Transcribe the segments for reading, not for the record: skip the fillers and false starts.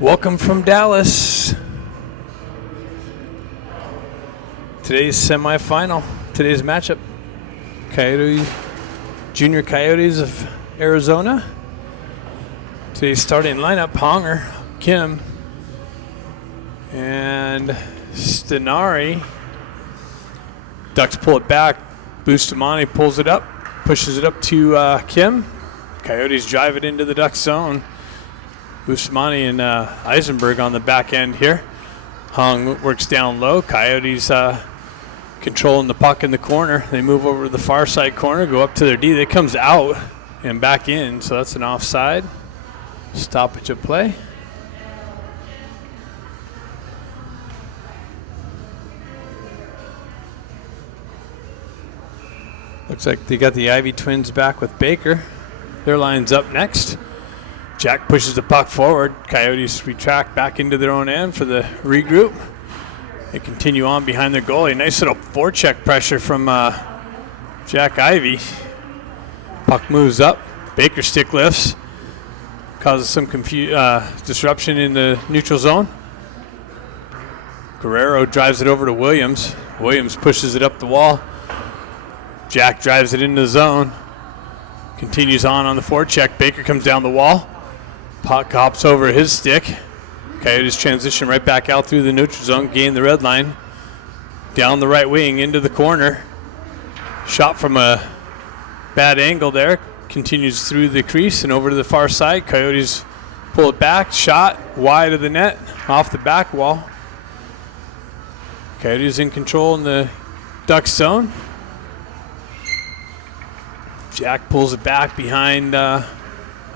Welcome from Dallas. Today's semifinal. Today's matchup. Junior Coyotes of Arizona. Today's starting lineup, Honger, Kim, and Stenari. Ducks pull it back. Bustamante pulls it up, pushes it up to Kim. Coyotes drive it into the Ducks zone. Bustamante and Eisenberg on the back end here. Hung works down low. Coyotes controlling the puck in the corner. They move over to the far side corner, go up to their D. That comes out and back in, so that's an offside. Stoppage of play. Looks like they got the Ivy twins back with Baker. Their line's up next. Jack pushes the puck forward. Coyotes retract back into their own end for the regroup. They continue on behind their goalie. Nice little forecheck pressure from Jack Ivy. Puck moves up. Baker stick lifts. Causes some disruption in the neutral zone. Guerrero drives it over to Williams. Williams pushes it up the wall. Jack drives it into the zone. Continues on the forecheck. Baker comes down the wall. Puck hops over his stick. Coyotes transition right back out through the neutral zone, gain the red line. Down the right wing into the corner. Shot from a bad angle there. Continues through the crease and over to the far side. Coyotes pull it back. Shot wide of the net, off the back wall. Coyotes in control in the Ducks zone. Jack pulls it back behind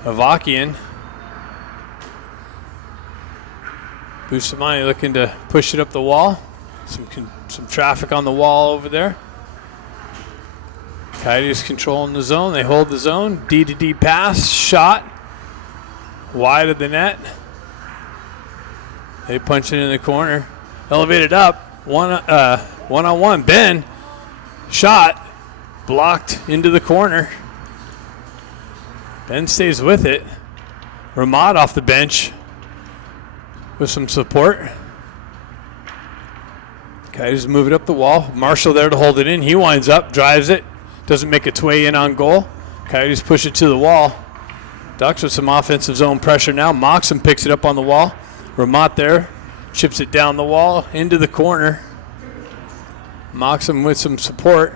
Avakian. Bustamante looking to push it up the wall. Some traffic on the wall over there. Coyotes controlling the zone. They hold the zone. D to D pass. Shot. Wide of the net. They punch it in the corner. Elevated up. One-on-one. Ben. Shot. Blocked into the corner. Ben stays with it. Ramad off the bench with some support. Coyotes move it up the wall. Marshall there to hold it in. He winds up, drives it. Doesn't make its way in on goal. Coyotes push it to the wall. Ducks with some offensive zone pressure now. Moxham picks it up on the wall. Ramad there. Chips it down the wall into the corner. Moxham with some support.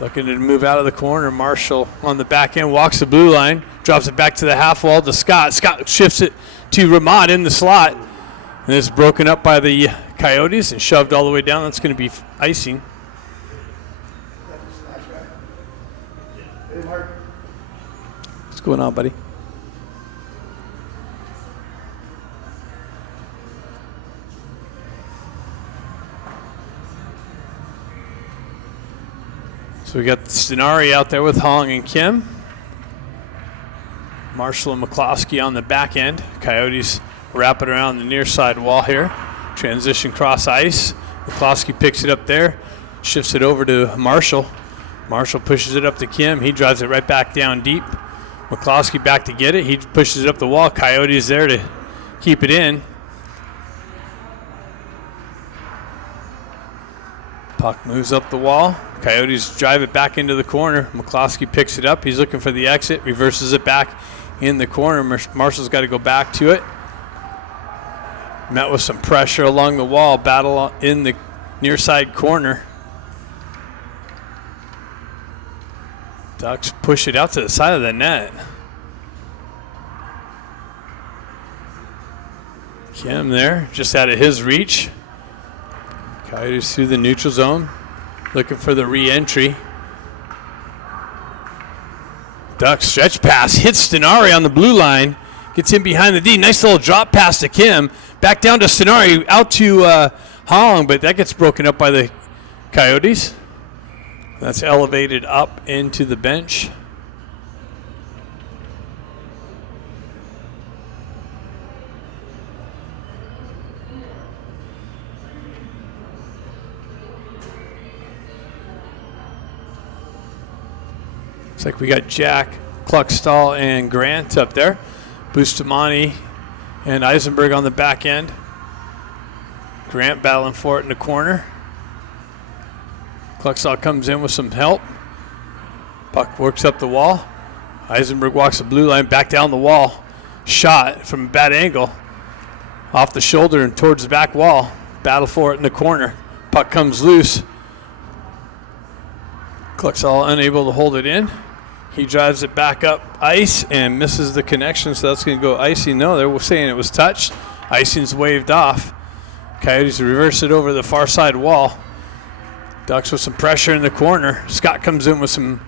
Looking to move out of the corner. Marshall on the back end walks the blue line. Drops it back to the half wall to Scott. Scott shifts it to Ramad in the slot. And it's broken up by the Coyotes and shoved all the way down. That's going to be icing. What's going on, buddy? So we got Stenari out there with Hong and Kim. Marshall and McCloskey on the back end. Coyotes wrap it around the near side wall here. Transition cross ice. McCloskey picks it up there. Shifts it over to Marshall. Marshall pushes it up to Kim. He drives it right back down deep. McCloskey back to get it. He pushes it up the wall. Coyotes there to keep it in. Puck moves up the wall. Coyotes drive it back into the corner. McCloskey picks it up. He's looking for the exit. Reverses it back in the corner. Marshall's got to go back to it. Met with some pressure along the wall. Battle in the near side corner. Ducks push it out to the side of the net. Kim there, just out of his reach. Coyotes through the neutral zone, looking for the re-entry. Ducks stretch pass, hits Stenari on the blue line, gets in behind the D. Nice little drop pass to Kim. Back down to Stenari, out to Hong, but that gets broken up by the Coyotes. That's elevated up into the bench. Looks like we got Jack, Kluckstall, and Grant up there. Bustamante and Eisenberg on the back end. Grant battling for it in the corner. Klexall comes in with some help. Puck works up the wall. Eisenberg walks the blue line back down the wall. Shot from a bad angle. Off the shoulder and towards the back wall. Battle for it in the corner. Puck comes loose. Klexall unable to hold it in. He drives it back up ice and misses the connection, so that's going to go icing. No, they were saying it was touched. Icing's waved off. Coyotes reverse it over the far side wall. Ducks with some pressure in the corner. Scott comes in with some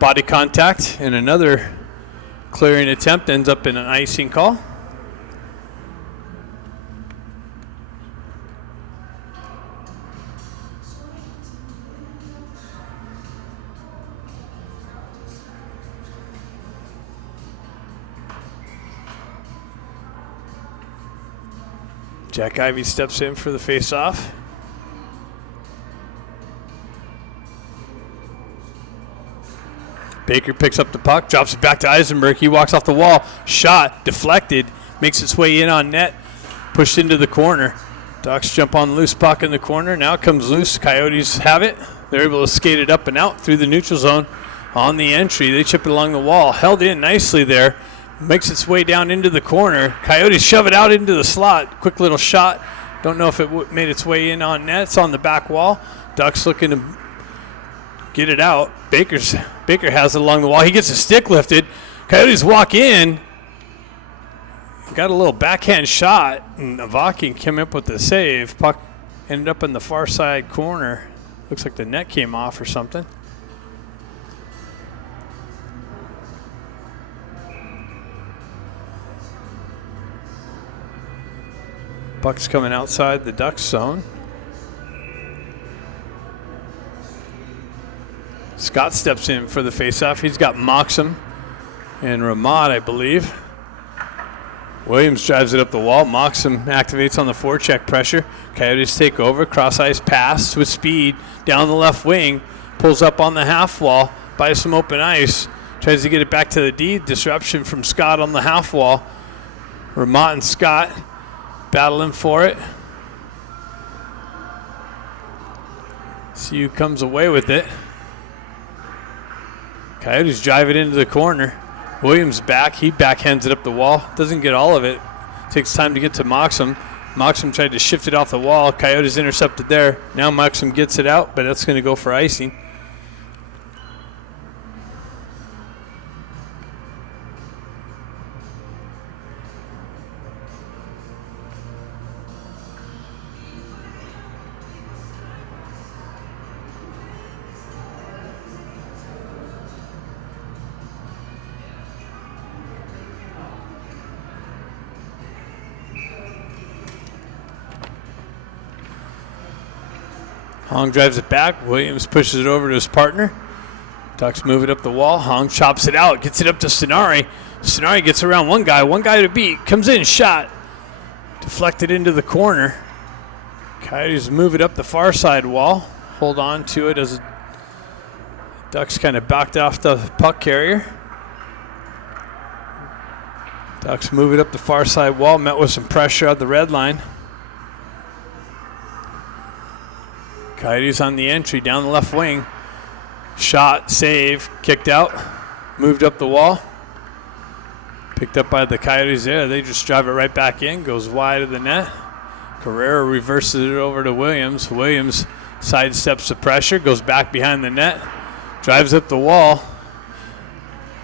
body contact, and another clearing attempt ends up in an icing call. Jack Ivey steps in for the face-off. Baker picks up the puck, drops it back to Eisenberg. He walks off the wall. Shot, deflected, makes its way in on net, pushed into the corner. Ducks jump on the loose puck in the corner. Now it comes loose. Coyotes have it. They're able to skate it up and out through the neutral zone on the entry. They chip it along the wall. Held in nicely there. Makes its way down into the corner. Coyotes shove it out into the slot. Quick little shot. Don't know if it made its way in on net. It's on the back wall. Ducks looking to get it out. Baker has it along the wall. He gets a stick lifted. Coyotes walk in. Got a little backhand shot, and Avakian came up with the save. Puck ended up in the far side corner. Looks like the net came off or something. Puck's coming outside the Ducks zone. Scott steps in for the faceoff. He's got Moxham and Ramad, I believe. Williams drives it up the wall. Moxham activates on the forecheck pressure. Coyotes take over. Cross-ice pass with speed down the left wing. Pulls up on the half wall by some open ice. Tries to get it back to the D. Disruption from Scott on the half wall. Ramad and Scott battling for it. See who comes away with it. Coyotes drive it into the corner. Williams back. He backhands it up the wall. Doesn't get all of it. Takes time to get to Moxham. Moxham tried to shift it off the wall. Coyotes intercepted there. Now Moxham gets it out, but that's going to go for icing. Hong drives it back. Williams pushes it over to his partner. Ducks move it up the wall. Hong chops it out. Gets it up to Stenari. Stenari gets around one guy to beat. Comes in, shot. Deflected into the corner. Coyotes move it up the far side wall. Hold on to it as Ducks kind of backed off the puck carrier. Ducks move it up the far side wall. Met with some pressure at the red line. Coyotes on the entry, down the left wing. Shot, save, kicked out, moved up the wall. Picked up by the Coyotes there. They just drive it right back in, goes wide of the net. Carrera reverses it over to Williams. Williams sidesteps the pressure, goes back behind the net, drives up the wall,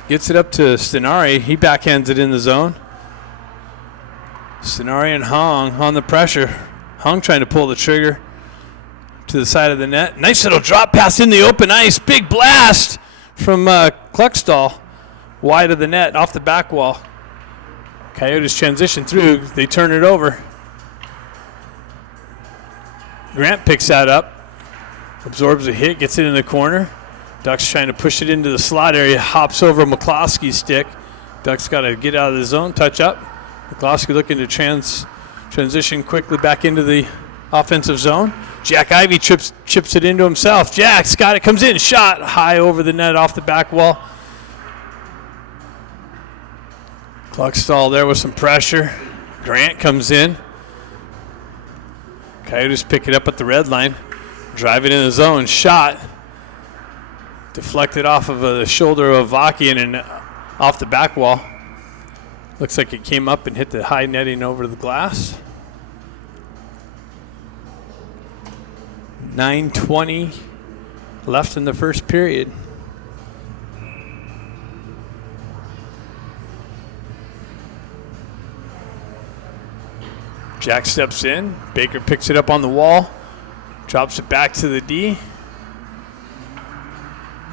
gets it up to Stenari. He backhands it in the zone. Stenari and Hong on the pressure. Hong trying to pull the trigger to the side of the net. Nice little drop pass in the open ice. Big blast from Klexall. Wide of the net, off the back wall. Coyotes transition through. They turn it over. Grant picks that up. Absorbs a hit, gets it in the corner. Ducks trying to push it into the slot area. Hops over McCloskey's stick. Ducks got to get out of the zone, touch up. McCloskey looking to transition quickly back into the offensive zone. Jack Ivey chips it into himself. Jack's got it, comes in, shot high over the net off the back wall. Clock stall there with some pressure. Grant comes in. Coyotes pick it up at the red line. Drive it in the zone. Shot. Deflected off of the shoulder of Vakian and off the back wall. Looks like it came up and hit the high netting over the glass. 9:20 left in the first period. Jack steps in. Baker picks it up on the wall. Drops it back to the D.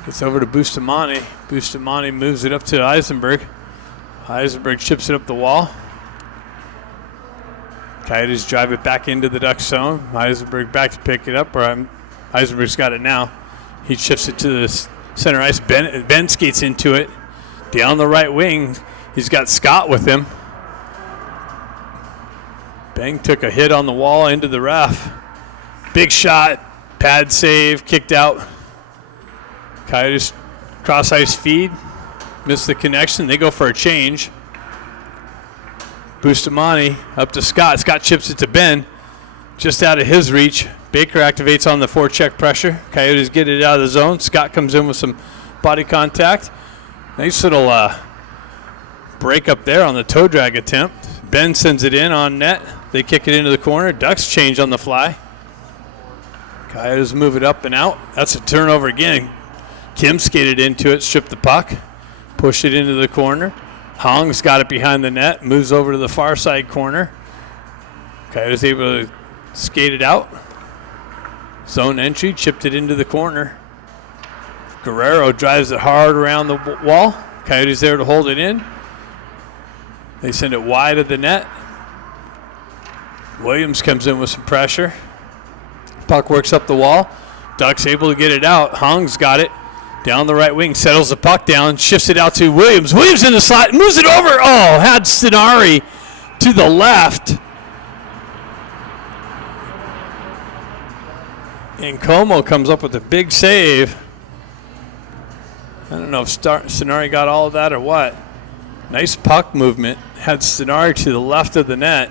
Gets over to Bustamante. Bustamante moves it up to Eisenberg. Eisenberg chips it up the wall. Coyotes drive it back into the Duck zone. Eisenberg back to pick it up. Eisenberg's got it now. He shifts it to the center ice. Ben skates into it. Down the right wing, he's got Scott with him. Bang took a hit on the wall into the ref. Big shot, pad save, kicked out. Coyotes cross ice feed, missed the connection. They go for a change. Bustamante up to Scott. Scott chips it to Ben, just out of his reach. Baker activates on the forecheck pressure. Coyotes get it out of the zone. Scott comes in with some body contact. Nice little break up there on the toe drag attempt. Ben sends it in on net. They kick it into the corner. Ducks change on the fly. Coyotes move it up and out. That's a turnover again. Kim skated into it, stripped the puck, pushed it into the corner. Hong's got it behind the net, moves over to the far side corner. Coyotes able to skate it out. Zone entry, chipped it into the corner. Guerrero drives it hard around the wall. Coyotes there to hold it in. They send it wide of the net. Williams comes in with some pressure. Puck works up the wall. Ducks able to get it out. Hong's got it. Down the right wing, settles the puck down, shifts it out to Williams. Williams in the slot, moves it over. Oh, had Stenari to the left. And Como comes up with a big save. I don't know if Stenari got all of that or what. Nice puck movement. Had Stenari to the left of the net.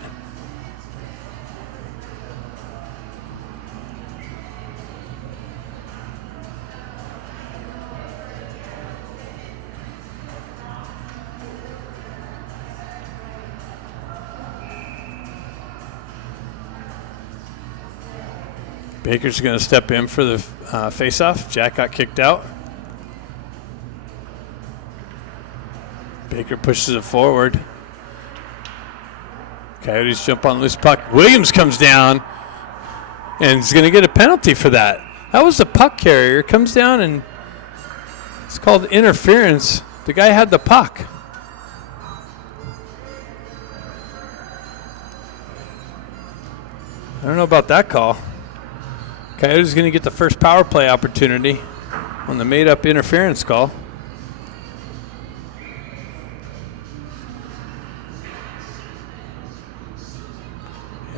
Baker's going to step in for the face-off. Jack got kicked out. Baker pushes it forward. Coyotes jump on loose puck. Williams comes down and is going to get a penalty for that. That was the puck carrier. Comes down and it's called interference. The guy had the puck. I don't know about that call. Coyotes going to get the first power play opportunity on the made-up interference call.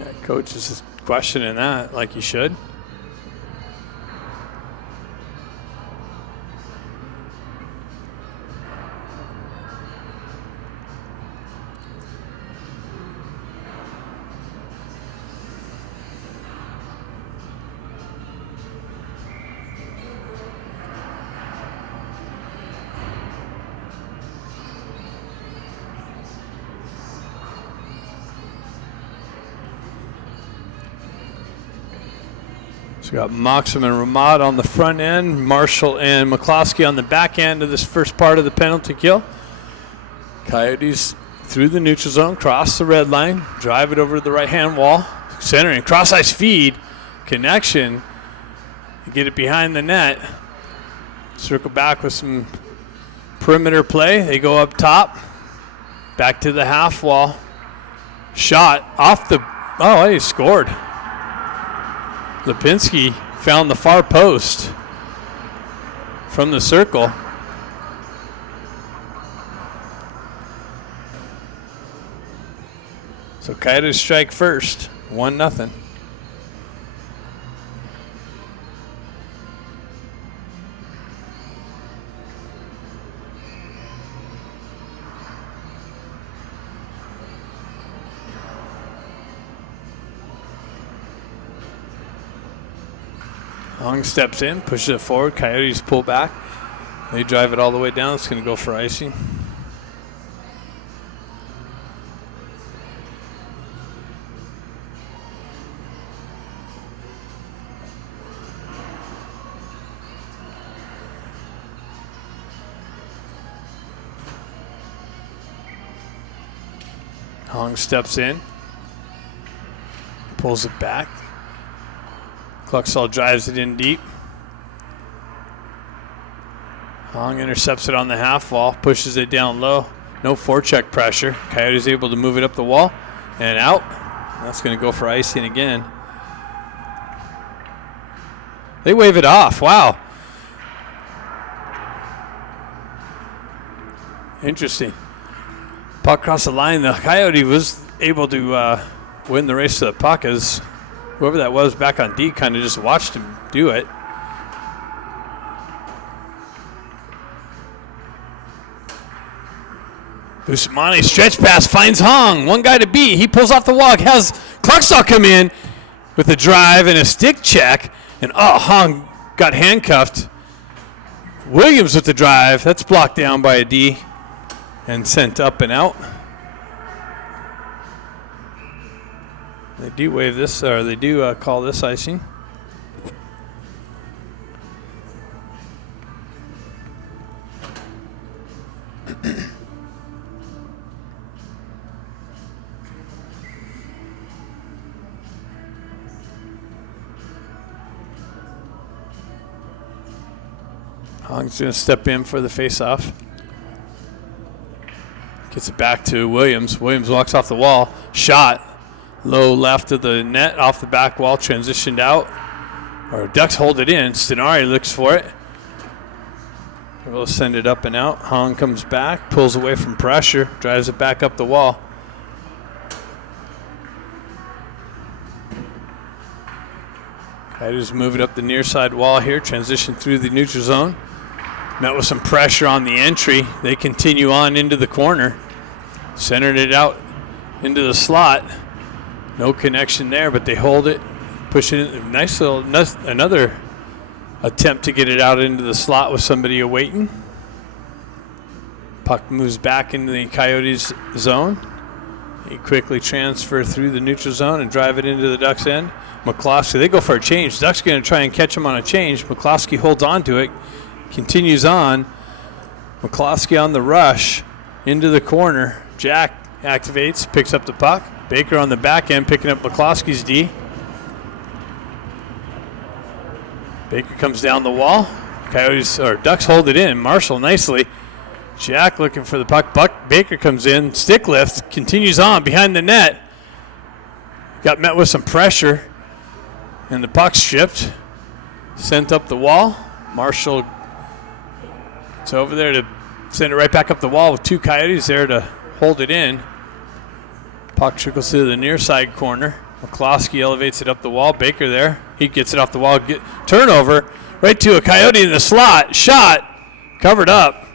Yeah, coach is just questioning that like he should. So we got Moxham and Ramad on the front end, Marshall and McCloskey on the back end of this first part of the penalty kill. Coyotes through the neutral zone, cross the red line, drive it over to the right-hand wall, centering, cross-ice feed, connection, get it behind the net. Circle back with some perimeter play. They go up top, back to the half wall. Shot off the, oh, he scored. Lipinski found the far post from the circle. So Coyotes strike first, 1-0. Hong steps in, pushes it forward. Coyotes pull back. They drive it all the way down. It's going to go for icing. Hong steps in, pulls it back. Cluxall drives it in deep. Hong intercepts it on the half wall, pushes it down low. No forecheck pressure. Coyotes able to move it up the wall and out. That's going to go for icing again. They wave it off. Wow. Interesting. Puck across the line. The Coyote was able to win the race to the puck as whoever that was back on D kind of just watched him do it. Bustamante stretch pass finds Hong. One guy to beat. He pulls off the wall. Has Cluxall come in with a drive and a stick check. And Hong got handcuffed. Williams with the drive. That's blocked down by a D and sent up and out. They do wave this, or they do call this icing. Hong's going to step in for the face-off. Gets it back to Williams. Williams walks off the wall. Shot. Low left of the net, off the back wall, transitioned out. Or Ducks hold it in. Stenari looks for it. Able to send it up and out. Hong comes back, pulls away from pressure, drives it back up the wall. Coyotes move it up the near side wall here, transition through the neutral zone. Met with some pressure on the entry. They continue on into the corner. Centered it out into the slot. No connection there, but they hold it, push it in. Nice little, another attempt to get it out into the slot with somebody awaiting. Puck moves back into the Coyotes zone. He quickly transfer through the neutral zone and drive it into the Ducks end. McCloskey, they go for a change. Ducks going to try and catch him on a change. McCloskey holds on to it, continues on. McCloskey on the rush into the corner. Jack activates, picks up the puck. Baker on the back end picking up McCloskey's D. Baker comes down the wall. Coyotes or Ducks hold it in. Marshall nicely. Jack looking for the puck. Baker comes in. Stick lift. Continues on behind the net. Got met with some pressure. And the puck stripped. Sent up the wall. Marshall is over there to send it right back up the wall with two Coyotes there to hold it in. Puck trickles to the near side corner. McCloskey elevates it up the wall. Baker there. He gets it off the wall. Turnover right to a Coyote in the slot. Shot. Covered up.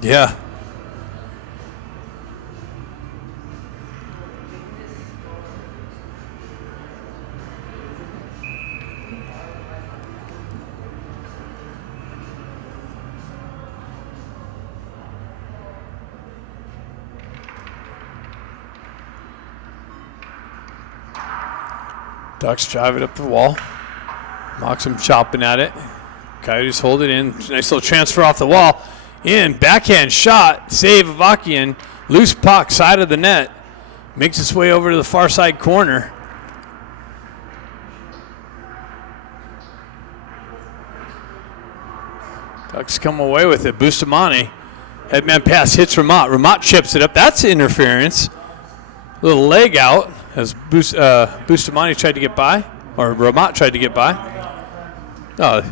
Yeah. Ducks drive it up the wall. Moxham chopping at it. Coyotes hold it in. Nice little transfer off the wall. In, backhand shot. Save Avakian. Loose puck, side of the net. Makes its way over to the far side corner. Ducks come away with it. Bustamante. Headman pass hits Ramat. Ramat chips it up. That's interference. Little leg out as Bustamante tried to get by, or Ramat tried to get by. Oh,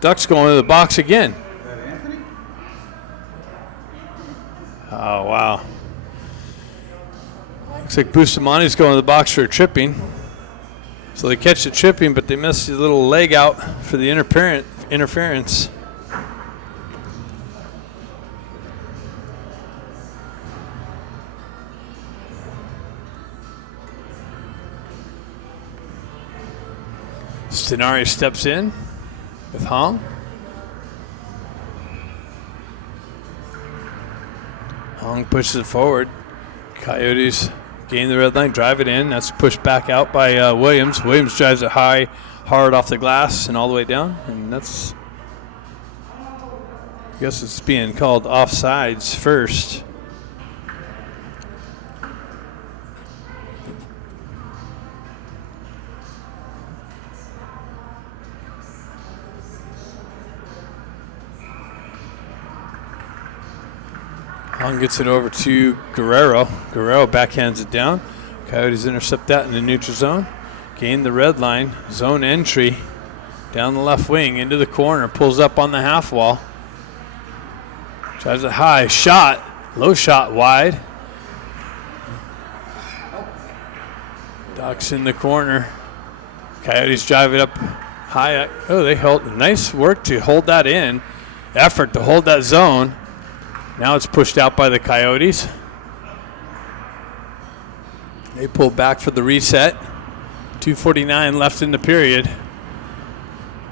Ducks going to the box again. Oh, wow. Looks like Bustamante's going to the box for a tripping. So they catch the tripping, but they miss the little leg out for the interference. Stenari steps in with Hong. Hong pushes it forward. Coyotes gain the red line, drive it in. That's pushed back out by Williams. Williams drives it high, hard off the glass and all the way down. And that's, I guess it's being called offsides first. Hong gets it over to Guerrero. Guerrero backhands it down. Coyotes intercept that in the neutral zone. Gain the red line. Zone entry down the left wing into the corner. Pulls up on the half wall. Drives it high. Shot. Low shot wide. Ducks in the corner. Coyotes drive it up high. Oh, they held. Nice work to hold that in. Effort to hold that zone. Now it's pushed out by the Coyotes. They pull back for the reset. 2:49 left in the period.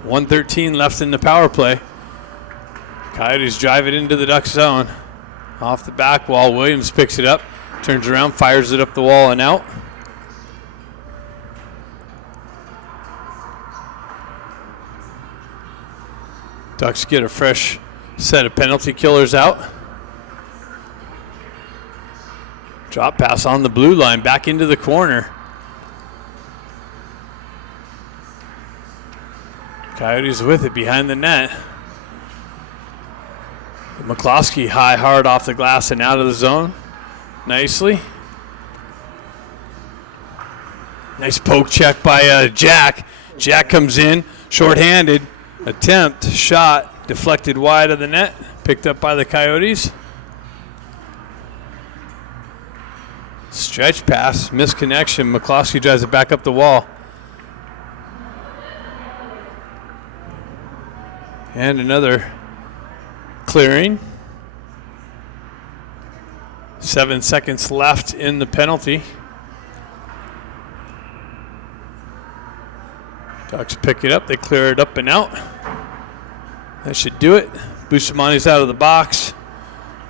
1:13 left in the power play. Coyotes drive it into the Duck zone. Off the back wall, Williams picks it up, turns around, fires it up the wall and out. Ducks get a fresh set of penalty killers out. Drop pass on the blue line, back into the corner. Coyotes with it behind the net. McCloskey high, hard off the glass and out of the zone. Nicely. Nice poke check by Jack. Jack comes in, shorthanded. Attempt, shot, deflected wide of the net. Picked up by the Coyotes. Stretch pass, misconnection. McCloskey drives it back up the wall. And another clearing. 7 seconds left in the penalty. Ducks pick it up. They clear it up and out. That should do it. Bustamani's out of the box.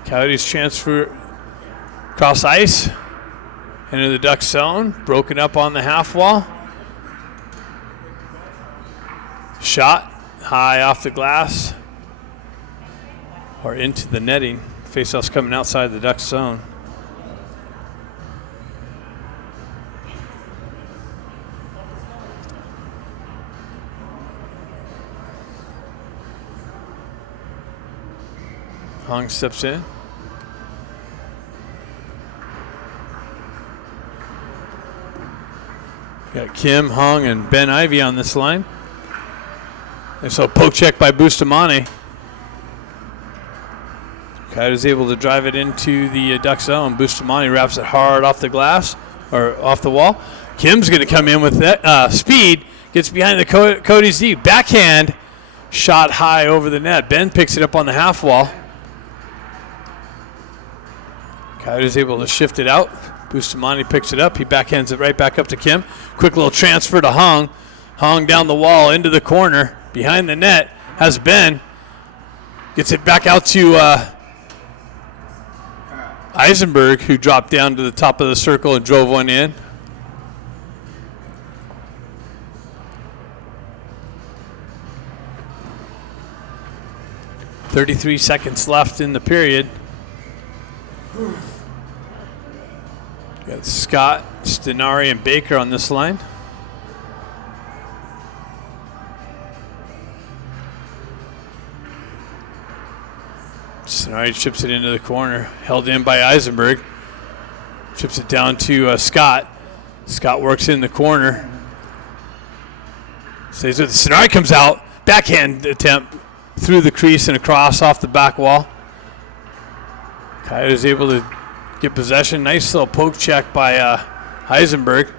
Coyotes transfer cross ice. Into the Duck zone. Broken up on the half wall. Shot high off the glass. Or into the netting. Faceoff's coming outside the Duck zone. Hong steps in. Got Kim, Hong, and Ben Ivey on this line. And so poke check by Bustamante. Coyotes able to drive it into the Duck zone. Bustamante wraps it hard off the glass, or off the wall. Kim's going to come in with that speed. Gets behind the Coyotes D. Backhand. Shot high over the net. Ben picks it up on the half wall. Coyotes able to shift it out. Bustamante picks it up. He backhands it right back up to Kim. Quick little transfer to Hong. Hong down the wall into the corner. Behind the net has Ben. Gets it back out to Eisenberg, who dropped down to the top of the circle and drove one in. .33 seconds left in the period. Got Scott, Stenari, and Baker on this line. Stenari chips it into the corner, held in by Eisenberg. Chips it down to Scott. Scott works in the corner. Stays with it. Stenari comes out. Backhand attempt through the crease and across off the back wall. Coyotes able to get possession. Nice little poke check by Heisenberg.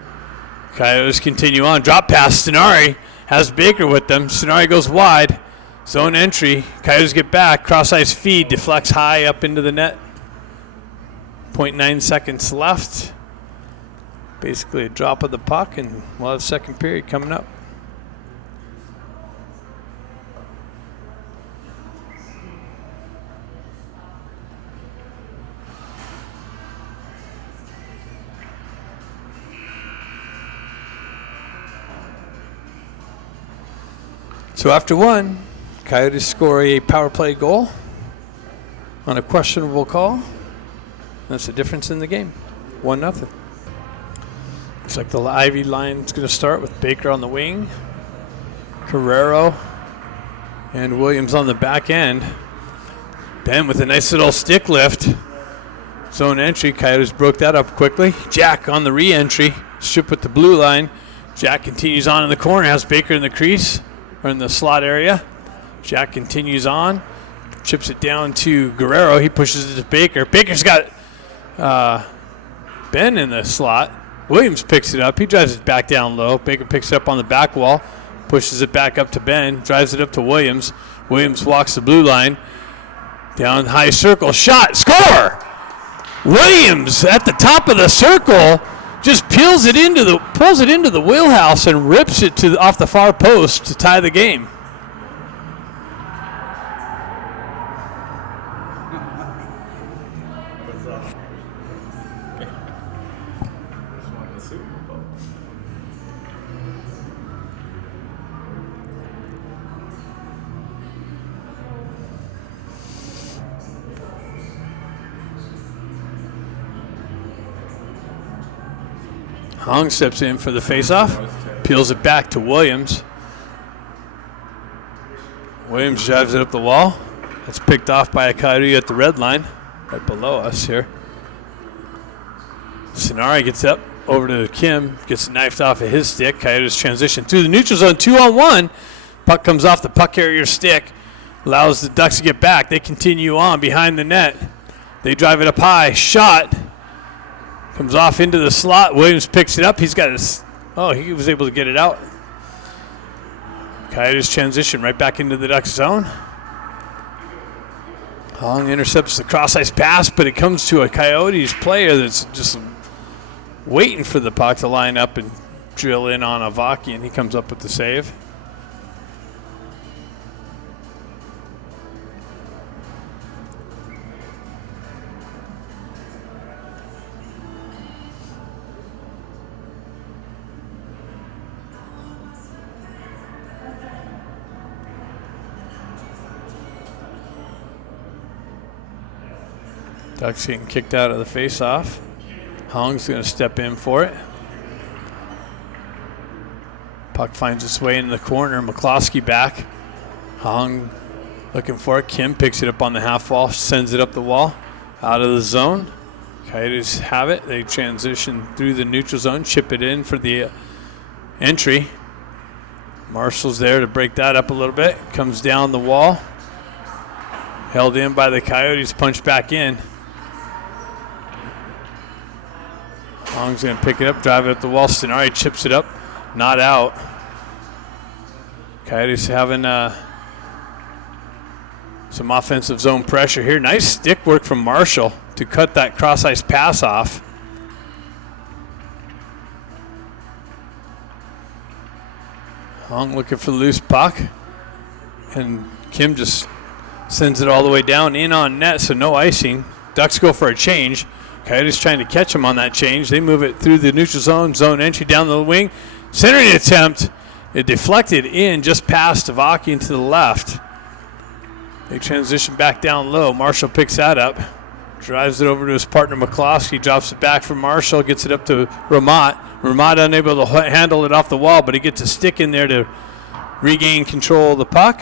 Coyotes continue on. Drop pass. Stenari has Baker with them. Stenari goes wide. Zone entry. Coyotes get back. Cross ice feed. Deflects high up into the net. 0.9 seconds left. Basically a drop of the puck, and we'll have second period coming up. So after one, Coyotes score a power play goal on a questionable call. That's the difference in the game. 1-0. Looks like the Ivy line is going to start with Baker on the wing, Carrero, and Williams on the back end. Ben with a nice little stick lift. Zone entry. Coyotes broke that up quickly. Jack on the re-entry. Strip with the blue line. Jack continues on in the corner. Has Baker in the crease or in the slot area. Jack continues on. Chips it down to Guerrero. He pushes it to Baker. Baker's got Ben in the slot. Williams picks it up. He drives it back down low. Baker picks it up on the back wall. Pushes it back up to Ben. Drives it up to Williams. Williams walks the blue line. Down high circle. Shot. Score! Williams at the top of the circle just pulls it into the wheelhouse and rips it off the far post to tie the game. Hong steps in for the faceoff, peels it back to Williams. Williams drives it up the wall. It's picked off by a Coyote at the red line, right below us here. Sonari gets up over to Kim, gets knifed off of his stick. Coyotes transition through the neutral zone, 2-on-1. Puck comes off the puck carrier's stick, allows the Ducks to get back. They continue on behind the net. They drive it up high, shot. Comes off into the slot. Williams picks it up. He's got his. Oh, he was able to get it out. Coyotes transition right back into the Ducks zone. Hong intercepts the cross-ice pass, but it comes to a Coyotes player that's just waiting for the puck to line up and drill in on Avaki, and he comes up with the save. Ducks getting kicked out of the face-off. Hong's going to step in for it. Puck finds its way into the corner. McCloskey back. Hong looking for it. Kim picks it up on the half wall, sends it up the wall, out of the zone. Coyotes have it. They transition through the neutral zone, chip it in for the entry. Marshall's there to break that up a little bit. Comes down the wall. Held in by the Coyotes, punched back in. Hong's going to pick it up, drive it up the wall. Stenari chips it up, not out. Coyotes having some offensive zone pressure here. Nice stick work from Marshall to cut that cross-ice pass off. Hong looking for the loose puck. And Kim just sends it all the way down in on net, so no icing. Ducks go for a change. Coyotes trying to catch him on that change. They move it through the neutral zone, zone entry down the wing. Centering attempt. It deflected in just past Avaki and to the left. They transition back down low. Marshall picks that up. Drives it over to his partner McCloskey. Drops it back from Marshall. Gets it up to Ramat. Ramat unable to handle it off the wall, but he gets a stick in there to regain control of the puck.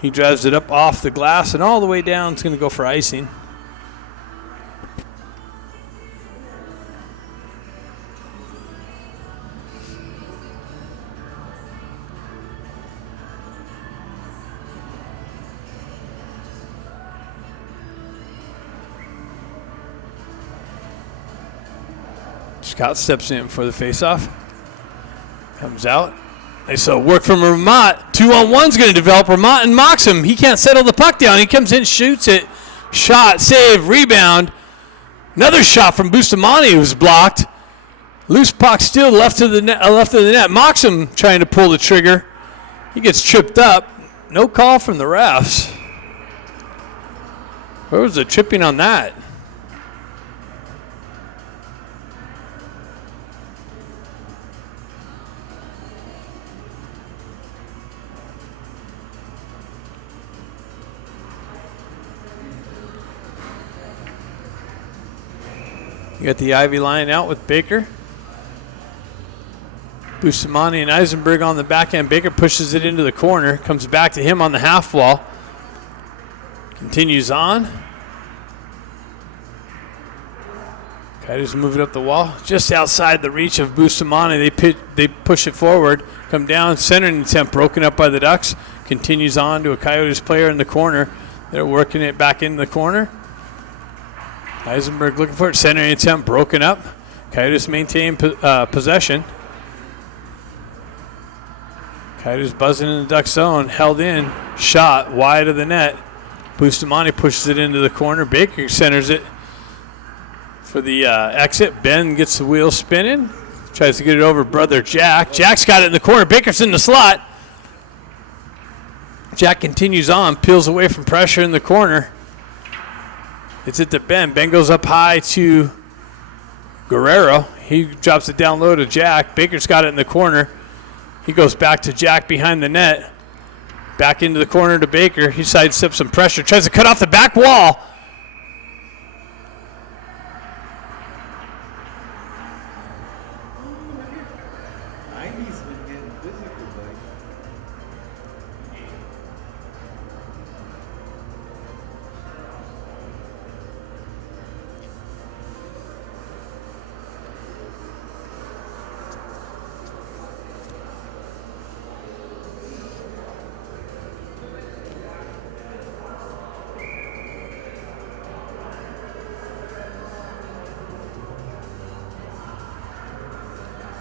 He drives it up off the glass and all the way down. It's going to go for icing. Scott steps in for the faceoff. Comes out. Nice work from Ramat. 2-on-1's going to develop. Ramat and mocks him. He can't settle the puck down. He comes in, shoots it. Shot, save, rebound. Another shot from Bustamante who's blocked. Loose puck still left of the net. Mocks him trying to pull the trigger. He gets tripped up. No call from the refs. Where was the tripping on that? You got the Ivy line out with Baker. Bustamante and Eisenberg on the back end. Baker pushes it into the corner. Comes back to him on the half wall. Continues on. Coyotes moving up the wall. Just outside the reach of Bustamante. They push it forward. Come down. Centering attempt broken up by the Ducks. Continues on to a Coyotes player in the corner. They're working it back in the corner. Eisenberg looking for it. Centering attempt broken up. Coyotes maintain possession. Coyotes buzzing in the Duck zone. Held in. Shot wide of the net. Bustamante pushes it into the corner. Baker centers it for the exit. Ben gets the wheel spinning. Tries to get it over brother Jack. Jack's got it in the corner. Baker's in the slot. Jack continues on. Peels away from pressure in the corner. It's it to Ben. Ben goes up high to Guerrero. He drops it down low to Jack. Baker's got it in the corner. He goes back to Jack behind the net. Back into the corner to Baker. He sidesteps some pressure. Tries to cut off the back wall.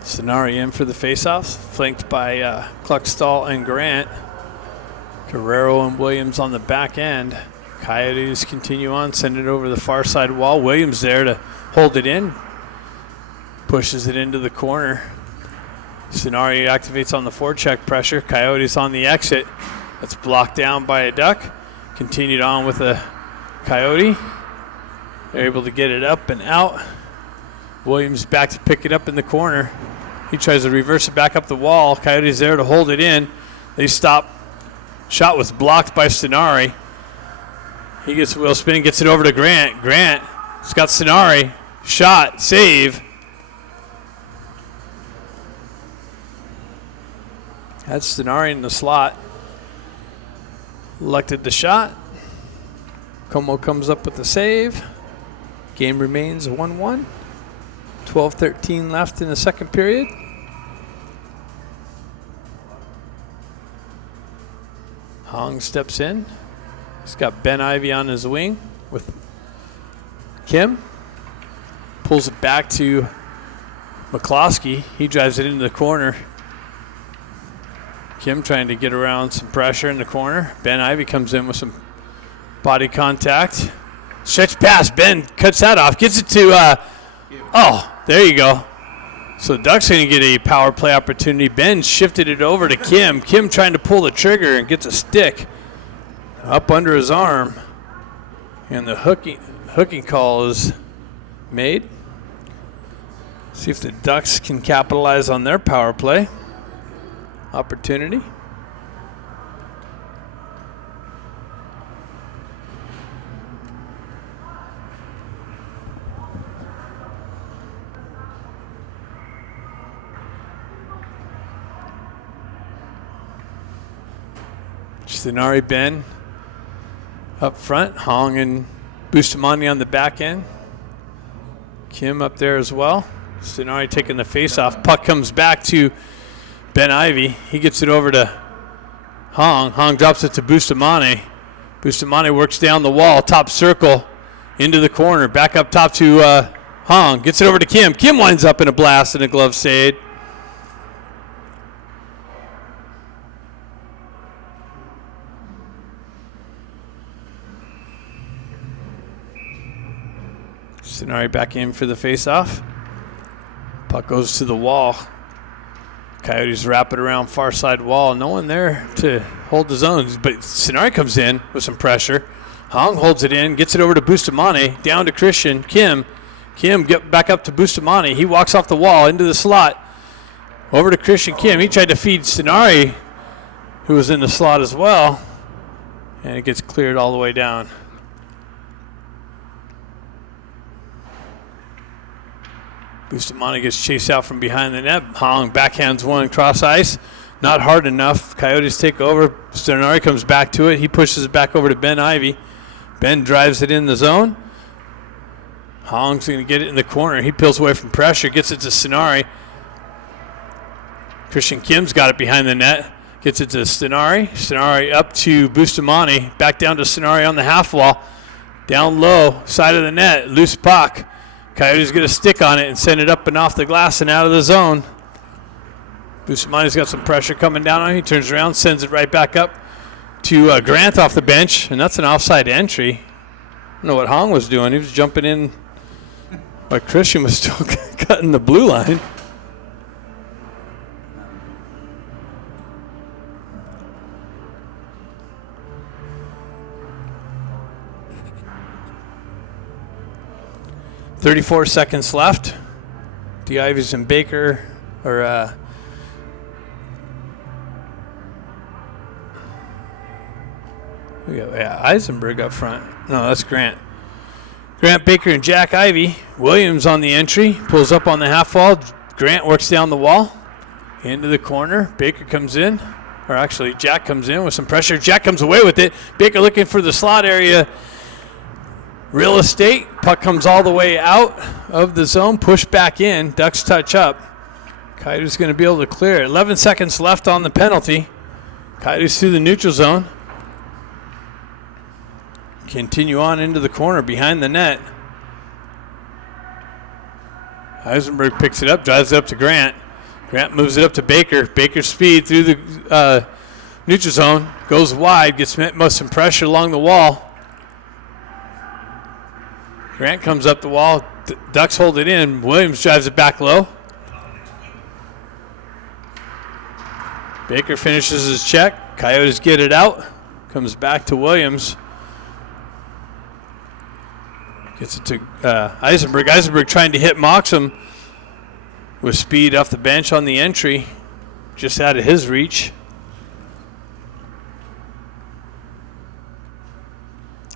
Sonari in for the faceoffs, flanked by Kluckstall and Grant. Guerrero and Williams on the back end. Coyotes continue on, send it over the far side wall. Williams there to hold it in. Pushes it into the corner. Sonari activates on the forecheck pressure. Coyotes on the exit. That's blocked down by a Duck. Continued on with a Coyote. They're able to get it up and out. Williams back to pick it up in the corner. He tries to reverse it back up the wall. Coyotes there to hold it in. They stop. Shot was blocked by Sonari. He gets wheel spinning, gets it over to Grant. Grant's got Sonari. Shot, save. That's Sonari in the slot. Elected the shot. Como comes up with the save. Game remains 1-1. 12-13 left in the second period. Hong steps in. He's got Ben Ivy on his wing with Kim. Pulls it back to McCloskey. He drives it into the corner. Kim trying to get around some pressure in the corner. Ben Ivy comes in with some body contact. Stretch pass. Ben cuts that off. Gets it to, there you go. So the Ducks going to get a power play opportunity. Ben shifted it over to Kim. Kim trying to pull the trigger and gets a stick up under his arm. And the hooking call is made. See if the Ducks can capitalize on their power play opportunity. Sonari, Ben up front. Hong and Bustamante on the back end. Kim up there as well. Sonari taking the face off. Puck comes back to Ben Ivy. He gets it over to Hong. Hong drops it to Bustamante. Bustamante works down the wall, top circle, into the corner. Back up top to Hong. Gets it over to Kim. Kim winds up in a blast and a glove save. Sonari back in for the face-off. Puck goes to the wall. Coyotes wrap it around far side wall. No one there to hold the zones, but Sonari comes in with some pressure. Hong holds it in, gets it over to Bustamante, down to Christian. Kim get back up to Bustamante. He walks off the wall into the slot. Over to Christian Kim. He tried to feed Sonari, who was in the slot as well, and it gets cleared all the way down. Bustamante gets chased out from behind the net. Hong backhands one cross ice. Not hard enough. Coyotes take over. Stenari comes back to it. He pushes it back over to Ben Ivy. Ben drives it in the zone. Hong's going to get it in the corner. He peels away from pressure, gets it to Stenari. Christian Kim's got it behind the net. Gets it to Stenari. Stenari up to Bustamante. Back down to Stenari on the half wall. Down low, side of the net. Loose puck. Coyotes get a stick on it and send it up and off the glass and out of the zone. Bustamante's got some pressure coming down on him. He turns around, sends it right back up to Grant off the bench, and that's an offside entry. I don't know what Hong was doing. He was jumping in, but Christian was still cutting the blue line. .34 seconds left. The Ivies and Baker are we got Eisenberg up front. No, that's Grant. Grant, Baker, and Jack Ivy. Williams on the entry. Pulls up on the half wall. Grant works down the wall. Into the corner. Baker comes in. Or actually, Jack comes in with some pressure. Jack comes away with it. Baker looking for the slot area. Real estate. Puck comes all the way out of the zone. Push back in. Ducks touch up. Coyotes going to be able to clear it. 11 seconds left on the penalty. Coyotes through the neutral zone. Continue on into the corner behind the net. Eisenberg picks it up, drives it up to Grant. Grant moves it up to Baker. Baker's speed through the neutral zone. Goes wide, gets met with some pressure along the wall. Grant comes up the wall. Ducks hold it in. Williams drives it back low. Baker finishes his check. Coyotes get it out. Comes back to Williams. Gets it to Eisenberg. Eisenberg trying to hit Moxham with speed off the bench on the entry. Just out of his reach.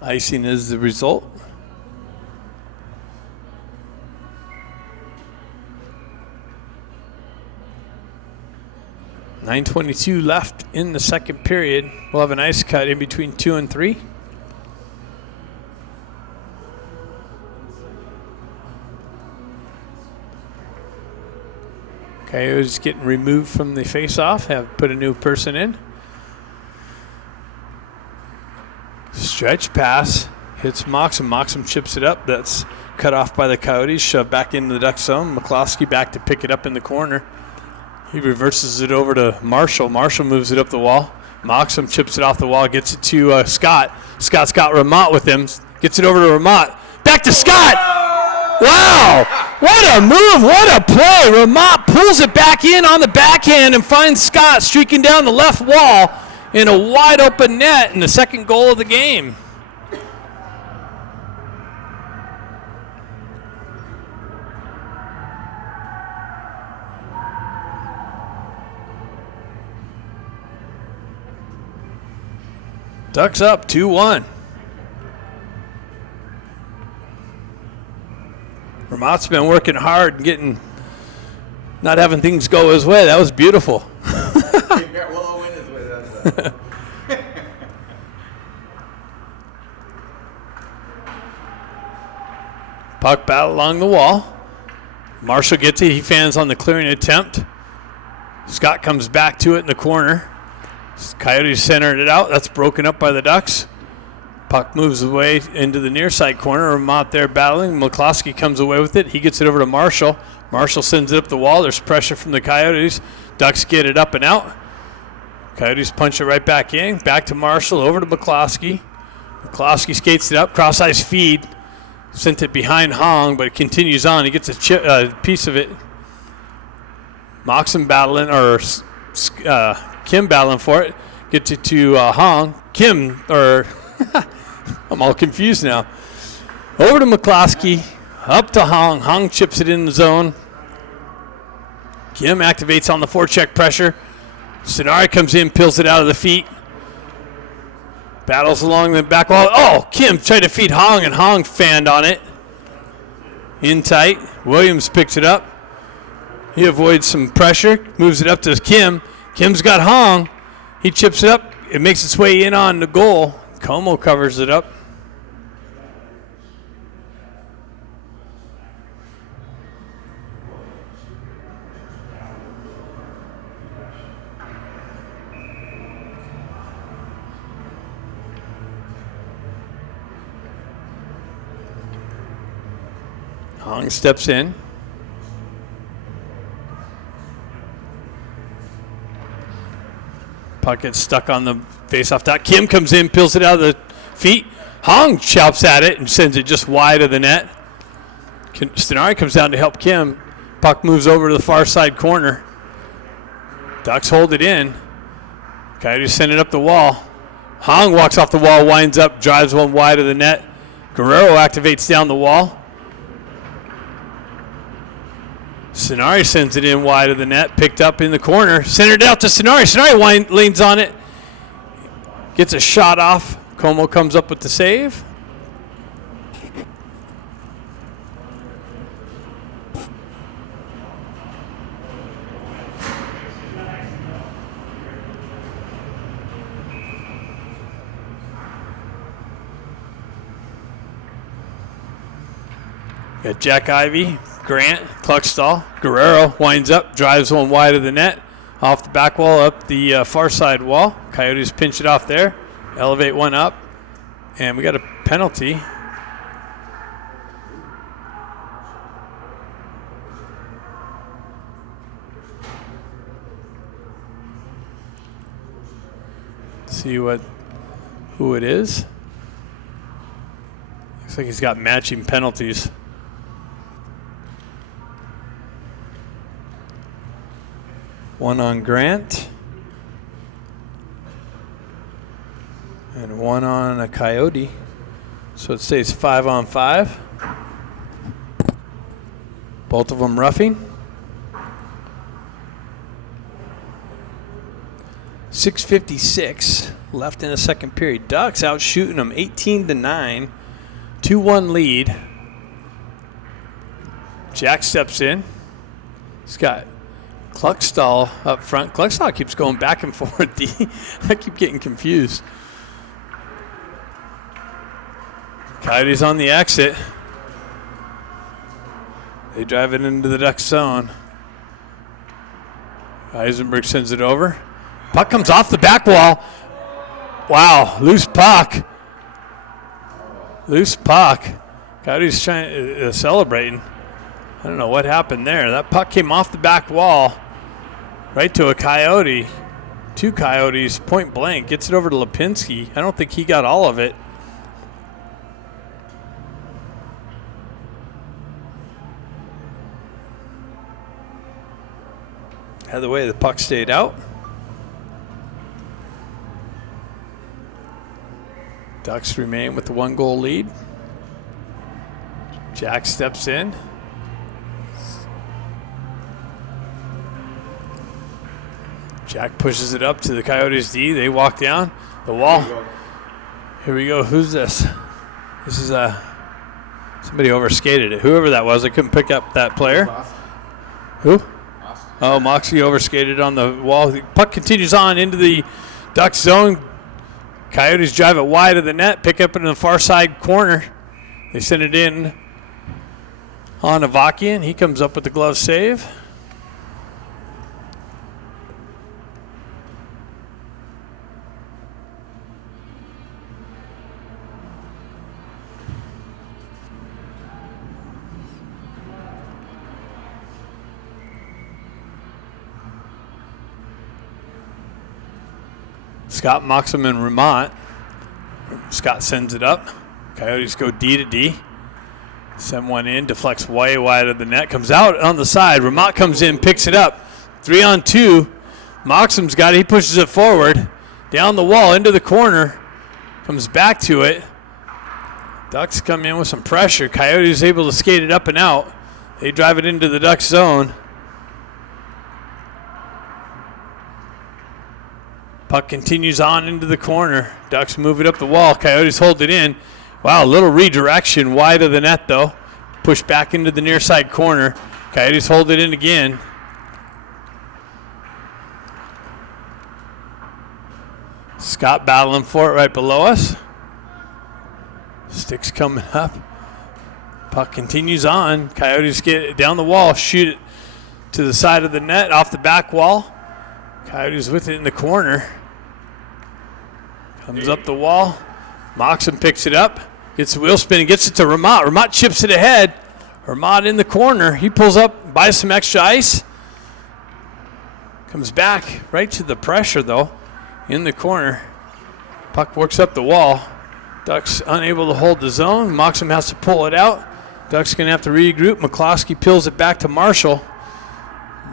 Icing is the result. .9:22 left in the second period. We'll have an ice cut in between 2 and 3. Coyotes getting removed from the face-off, have put a new person in. Stretch pass, hits Moxham. Moxham chips it up. That's cut off by the Coyotes, shoved back into the Duck zone. McCloskey back to pick it up in the corner. He reverses it over to Marshall. Marshall moves it up the wall. Moxham chips it off the wall, gets it to Scott. Scott's got Ramat with him. Gets it over to Ramat. Back to Scott! Wow! What a move, what a play. Ramat pulls it back in on the backhand and finds Scott streaking down the left wall in a wide open net in the second goal of the game. Ducks up 2-1. Ramat's been working hard and not having things go his way. That was beautiful. Puck battle along the wall. Marshall gets it. He fans on the clearing attempt. Scott comes back to it in the corner. Coyotes centered it out. That's broken up by the Ducks. Puck moves away into the near side corner. Ramat there battling. McCloskey comes away with it. He gets it over to Marshall. Marshall sends it up the wall. There's pressure from the Coyotes. Ducks get it up and out. Coyotes punch it right back in. Back to Marshall. Over to McCloskey. McCloskey skates it up. Cross-ice feed. Sent it behind Hong, but it continues on. He gets a piece of it. Moxham battling, or Kim battling for it. Gets it to Hong. Kim, or I'm all confused now. Over to McCloskey. Up to Hong. Hong chips it in the zone. Kim activates on the forecheck pressure. Sonari comes in, peels it out of the feet. Battles along the back wall. Oh, Kim tried to feed Hong, and Hong fanned on it. in tight. Williams picks it up. He avoids some pressure, moves it up to Kim. Kim's got Hong. He chips it up. It makes its way in on the goal. Como covers it up. Hong steps in. Puck gets stuck on the face-off dot. Kim comes in, peels it out of the feet. Hong chops at it and sends it just wide of the net. Stenari comes down to help Kim. Puck moves over to the far side corner. Ducks hold it in. Coyotes send it up the wall. Hong walks off the wall, winds up, drives one wide of the net. Guerrero activates down the wall. Stenari sends it in wide of the net, picked up in the corner, centered out to Stenari. Stenari leans on it, gets a shot off. Como comes up with the save. Got Jack Ivey, Grant, Cluckstall. Guerrero winds up, drives one wide of the net, off the back wall, up the far side wall. Coyotes pinch it off there, elevate one up, and we got a penalty. See who it is. Looks like he's got matching penalties. One on Grant. And one on a Coyote. So it stays 5-on-5. Both of them roughing. 6:56 left in the second period. Ducks out shooting them 18-9. 2-1 lead. Jack steps in. He's got Cluckstall up front. Cluckstall keeps going back and forth. I keep getting confused. Coyotes on the exit. They drive it into the Ducks zone. Eisenberg sends it over. Puck comes off the back wall. Wow, loose puck. Loose puck. Coyotes trying celebrating. I don't know what happened there. That puck came off the back wall right to a Coyote. Two Coyotes, point blank. Gets it over to Lipinski. I don't think he got all of it. Either way, the puck stayed out. Ducks remain with the 1-goal lead. Jack steps in. Jack pushes it up to the Coyotes D. They walk down the wall. Here we go. Who's this? This is somebody overskated it. Whoever that was, I couldn't pick up that player. Who? Oh, Moxie overskated on the wall. The puck continues on into the Ducks zone. Coyotes drive it wide of the net, pick up in the far side corner. They send it in on Avakian. He comes up with the glove save. Scott Moxham and Ramont. Scott sends it up. Coyotes go D to D. Send one in, deflects way wide of the net. Comes out on the side. Ramont comes in, picks it up. 3-on-2. Moxham's got it. He pushes it forward. Down the wall, into the corner. Comes back to it. Ducks come in with some pressure. Coyotes able to skate it up and out. They drive it into the Ducks zone. Puck continues on into the corner. Ducks move it up the wall. Coyotes hold it in. Wow, a little redirection wide of the net, though. pushed back into the near side corner. Coyotes hold it in again. Scott battling for it right below us. Sticks coming up. Puck continues on. Coyotes get it down the wall, shoot it to the side of the net, off the back wall. Coyotes with it in the corner. Comes up the wall. Moxon picks it up. Gets the wheel spin and gets it to Ramat. Ramat chips it ahead. Ramat in the corner. He pulls up, buys some extra ice. Comes back right to the pressure, though, in the corner. Puck works up the wall. Ducks unable to hold the zone. Moxon has to pull it out. Ducks going to have to regroup. McCloskey peels it back to Marshall.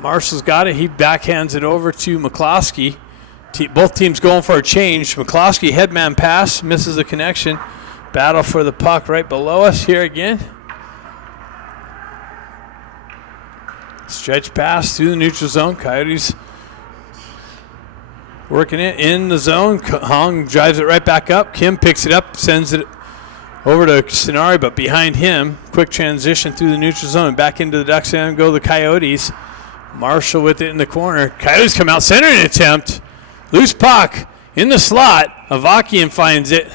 Marshall's got it. He backhands it over to McCloskey. Both teams going for a change. McCloskey headman pass, misses the connection. Battle for the puck right below us here again. Stretch pass through the neutral zone. Coyotes working it in the zone. Hong drives it right back up. Kim picks it up, sends it over to Sonari, but behind him, quick transition through the neutral zone and back into the Ducks end. Go the Coyotes. Marshall with it in the corner. Coyotes come out, centering attempt. Loose puck in the slot. Avakian finds it.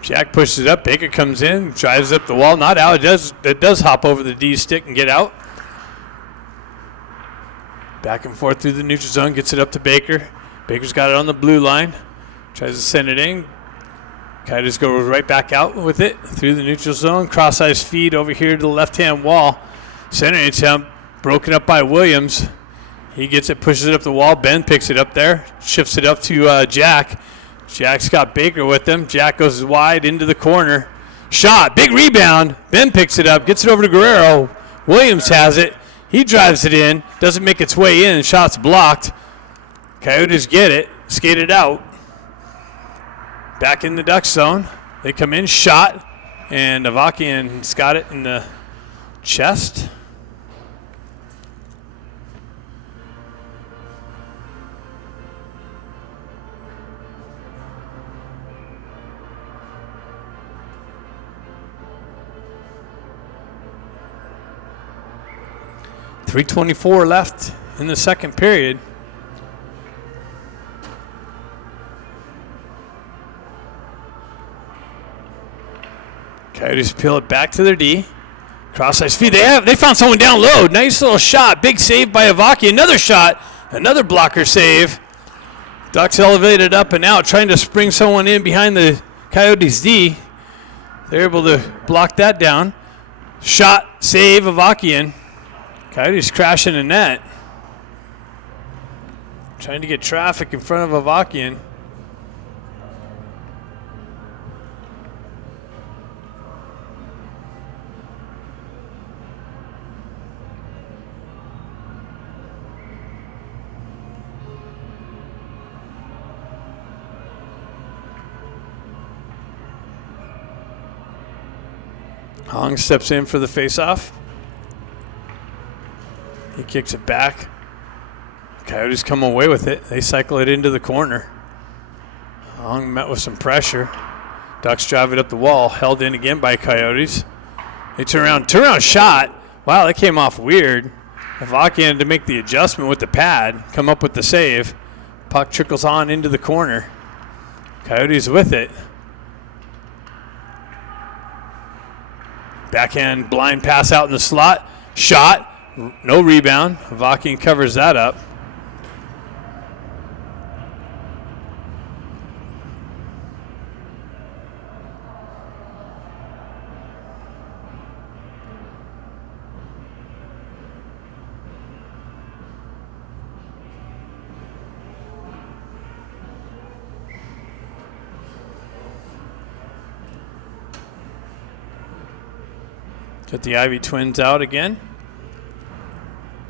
Jack pushes it up. Baker comes in, drives up the wall. Not out. It does hop over the D stick and get out. Back and forth through the neutral zone. Gets it up to Baker. Baker's got it on the blue line. Tries to send it in. Coyotes go right back out with it through the neutral zone. Cross-ice feed over here to the left-hand wall. Center attempt broken up by Williams. He gets it, pushes it up the wall. Ben picks it up there. Shifts it up to Jack. Jack's got Baker with him. Jack goes wide into the corner. Shot. Big rebound. Ben picks it up. Gets it over to Guerrero. Williams has it. He drives it in. Doesn't make its way in. Shot's blocked. Coyotes get it. Skate it out. Back in the Duck zone. They come in. Shot. And Avakian's got it in the chest. .324 left in the second period. Coyotes peel it back to their D. Cross-ice feed. They found someone down low. Nice little shot. Big save by Avaki. Another shot. Another blocker save. Ducks elevated up and out, trying to spring someone in behind the Coyotes D. They're able to block that down. Shot, save, Avakian. Coyotes crashing the net. Trying to get traffic in front of Avakian. Hong steps in for the faceoff. He kicks it back. Coyotes come away with it. They cycle it into the corner. Hong met with some pressure. Ducks drive it up the wall. Held in again by Coyotes. They turn around shot. Wow, that came off weird. Avakian had to make the adjustment with the pad. Come up with the save. Puck trickles on into the corner. Coyotes with it. Backhand blind pass out in the slot. Shot. No rebound. Avakian covers that up. Get the Ivy twins out again.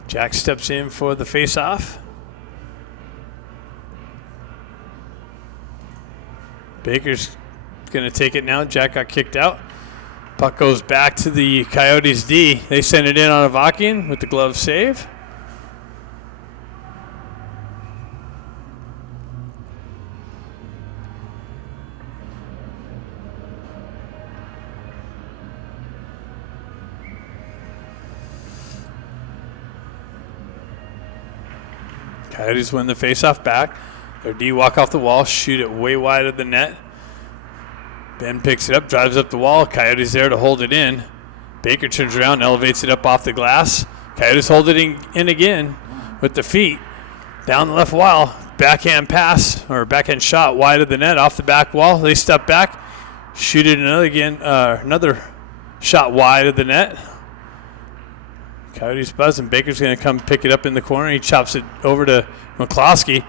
Jack steps in for the face-off. Baker's going to take it now. Jack got kicked out. Puck goes back to the Coyotes D. They send it in on Avakian with the glove save. Coyotes win the faceoff back. Their D walk off the wall, shoot it way wide of the net. Ben picks it up, drives up the wall. Coyotes there to hold it in. Baker turns around, elevates it up off the glass. Coyotes hold it in again with the feet. Down the left wall, backhand pass or backhand shot wide of the net off the back wall. They step back, shoot it another shot wide of the net. Coyotes buzzing. Baker's going to come pick it up in the corner. He chops it over to McCloskey.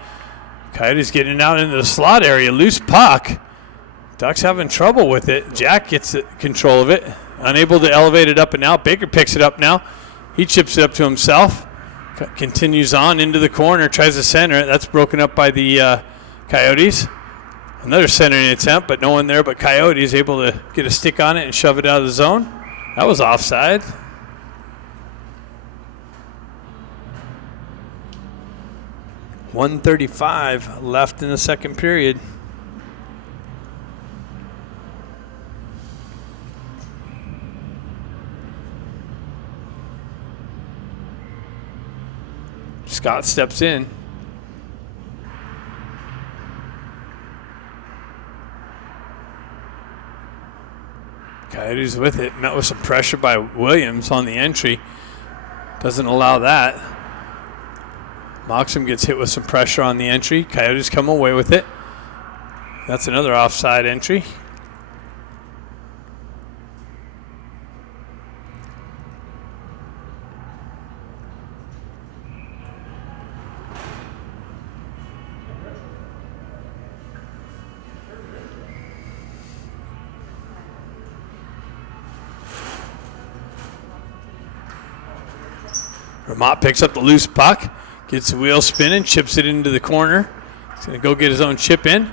Coyotes getting it out into the slot area. Loose puck. Ducks having trouble with it. Jack gets control of it. Unable to elevate it up and out. Baker picks it up now. He chips it up to himself. Continues on into the corner. Tries to center it. That's broken up by the Coyotes. Another centering attempt, but no one there but Coyotes able to get a stick on it and shove it out of the zone. That was offside. .135 left in the second period. Scott steps in. Coyotes with it. Met with some pressure by Williams on the entry. Doesn't allow that. Moxham gets hit with some pressure on the entry. Coyotes come away with it. That's another offside entry. Vermont picks up the loose puck. Gets the wheel spinning, chips it into the corner. He's going to go get his own chip in.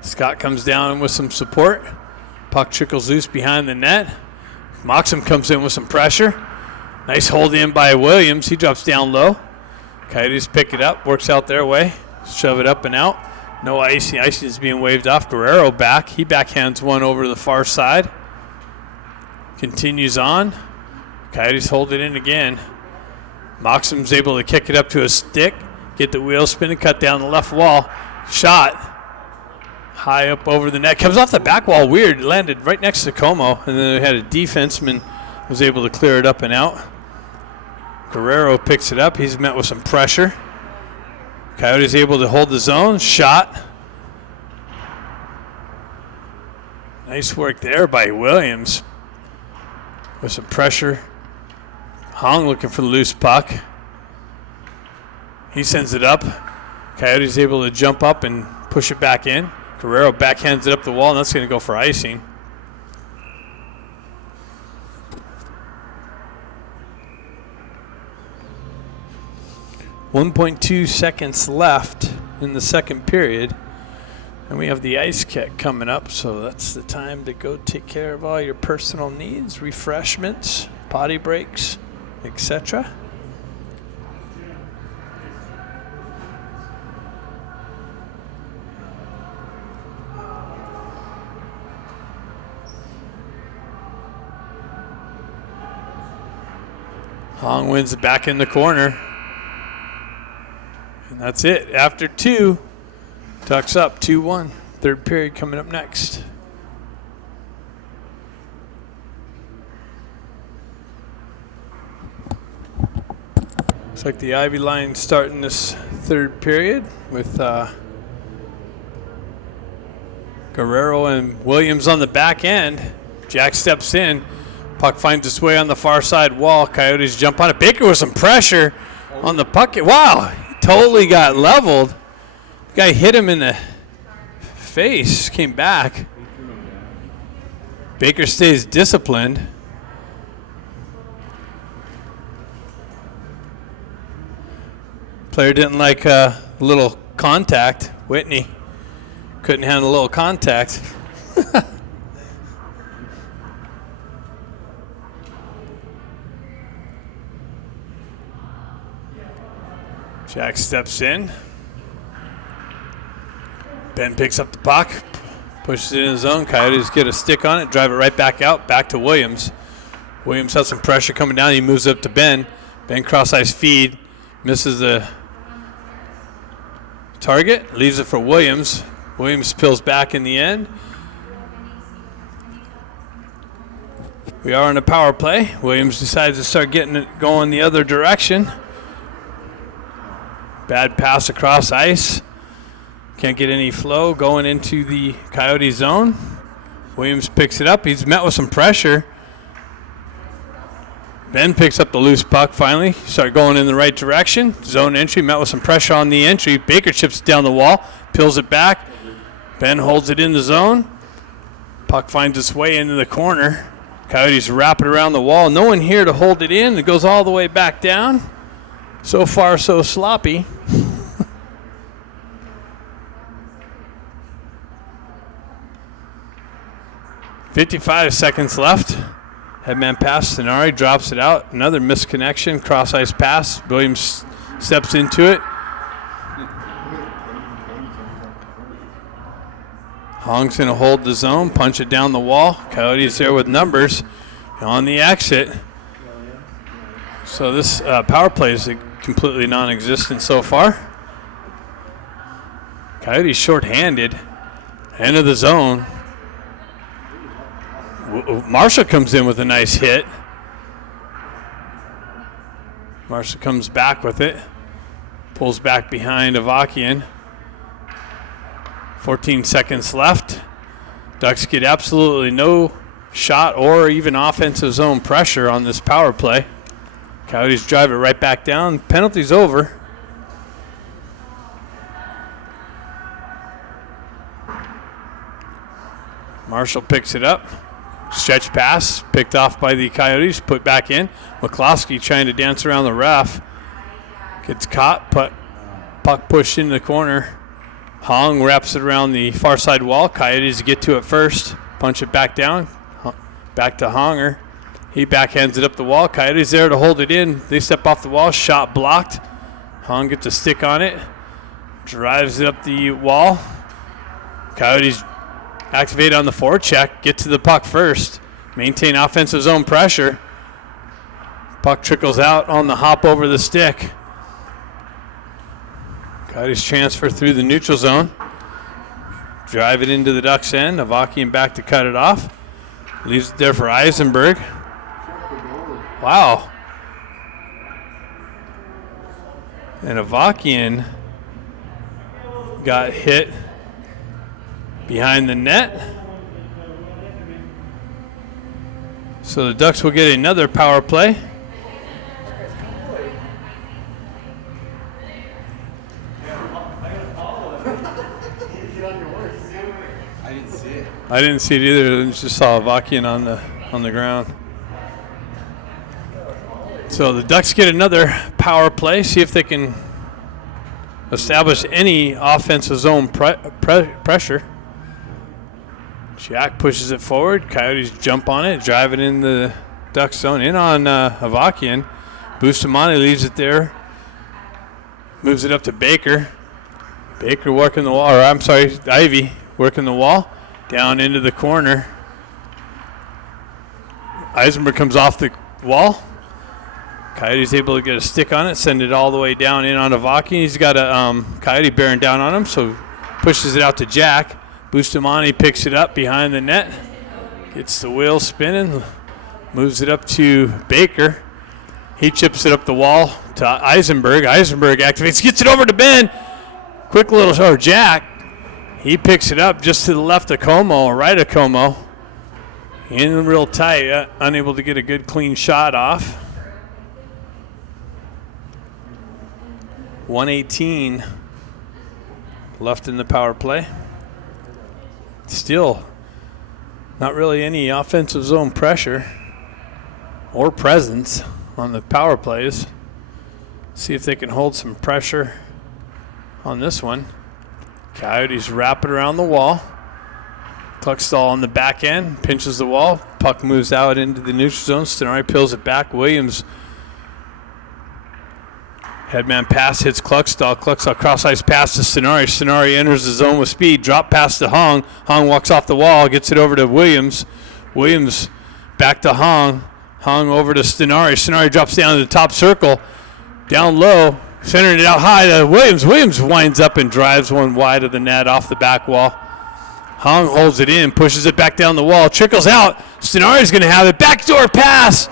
Scott comes down with some support. Puck trickles loose behind the net. Moxham comes in with some pressure. Nice hold in by Williams. He drops down low. Coyotes pick it up, works out their way. Shove it up and out. No icing. Icing is being waved off. Guerrero back. He backhands one over to the far side. Continues on. Coyotes hold it in again. Moxham's able to kick it up to a stick, get the wheel spinning, cut down the left wall. Shot high up over the net. Comes off the back wall weird. Landed right next to Como, and then they had a defenseman was able to clear it up and out. Guerrero picks it up. He's met with some pressure. Coyotes able to hold the zone. Shot. Nice work there by Williams with some pressure. Hong looking for the loose puck. He sends it up. Coyotes able to jump up and push it back in. Guerrero backhands it up the wall, and that's going to go for icing. .2 seconds left in the second period. And we have the ice kick coming up, so that's the time to go take care of all your personal needs, refreshments, potty breaks, etc. Hong wins it back in the corner. And that's it. After two, Ducks up 2-1. Third period coming up next. Looks like the Ivy line starting this third period with Guerrero and Williams on the back end. Jack steps in. Puck finds its way on the far side wall. Coyotes jump on it. Baker with some pressure on the puck. Wow, he totally got leveled. The guy hit him in the face, came back. Baker stays disciplined. Player didn't like a little contact. Whitney couldn't handle a little contact. Jack steps in. Ben picks up the puck, pushes it in his zone. Coyotes get a stick on it, drive it right back out, back to Williams. Williams has some pressure coming down. He moves up to Ben. Ben cross-ice feed, misses the target, leaves it for Williams. Williams peels back in the end. We are on a power play. Williams decides to start getting it going the other direction. Bad pass across ice. Can't get any flow going into the Coyote zone. Williams picks it up. He's met with some pressure. Ben picks up the loose puck finally. Start going in the right direction. Zone entry, met with some pressure on the entry. Baker chips it down the wall, peels it back. Ben holds it in the zone. Puck finds its way into the corner. Coyotes wrap it around the wall. No one here to hold it in. It goes all the way back down. So far, so sloppy. .55 seconds left. Headman pass. Sonari drops it out. Another misconnection. Cross-ice pass. Williams steps into it. Hong's going to hold the zone, punch it down the wall. Coyotes there with numbers on the exit. So this power play is completely non-existent so far. Coyotes short-handed. End of the zone. Marshall comes in with a nice hit. Marshall comes back with it. Pulls back behind Avakian. 14 seconds left. Ducks get absolutely no shot or even offensive zone pressure on this power play. Coyotes drive it right back down. Penalty's over. Marshall picks it up. Stretch pass, picked off by the Coyotes, put back in. McCloskey trying to dance around the ref. Gets caught, puck pushed into the corner. Hong wraps it around the far side wall. Coyotes get to it first. Punch it back down. Back to Honger. He backhands it up the wall. Coyotes there to hold it in. They step off the wall. Shot blocked. Hong gets a stick on it. Drives it up the wall. Coyotes activate on the forecheck. Get to the puck first. Maintain offensive zone pressure. Puck trickles out on the hop over the stick. Coyotes transfer through the neutral zone. Drive it into the Ducks' end. Avakian back to cut it off. Leaves it there for Eisenberg. Wow. And Avakian got hit behind the net. So the Ducks will get another power play. I didn't see it either. I just saw Avakian on the ground. So the Ducks get another power play. See if they can establish any offensive zone pressure. Jack pushes it forward. Coyotes jump on it, drive it in the Ducks zone. In on Avakian. Bustamante leaves it there. Moves it up to Baker. Baker working the wall. Or I'm sorry, Ivy working the wall. Down into the corner. Eisenberg comes off the wall. Coyote's able to get a stick on it, send it all the way down in on Avakian. He's got a Coyote bearing down on him, so pushes it out to Jack. Bustamante picks it up behind the net. Gets the wheel spinning. Moves it up to Baker. He chips it up the wall to Eisenberg. Eisenberg activates, gets it over to Ben. Quick little shot. Jack. He picks it up just to the left of Como, or right of Como. In real tight, unable to get a good clean shot off. 1:18 left in the power play. Still Not really any offensive zone pressure or presence on the power plays. See if they can hold some pressure on this one. Coyotes wrap it around the wall. Cluckstall on the back end, pinches the wall. Puck moves out into the neutral zone. Stenari peels it back. Williams, headman pass hits Cluckstall. Cluckstall cross-ice pass to Stenari. Stenari enters the zone with speed. Drop pass to Hong. Hong walks off the wall, gets it over to Williams. Williams back to Hong. Hong over to Stenari. Stenari drops down to the top circle. Down low, centering it out high to Williams. Williams winds up and drives one wide of the net off the back wall. Hong holds it in, pushes it back down the wall, trickles out. Stenari's going to have it. Backdoor pass.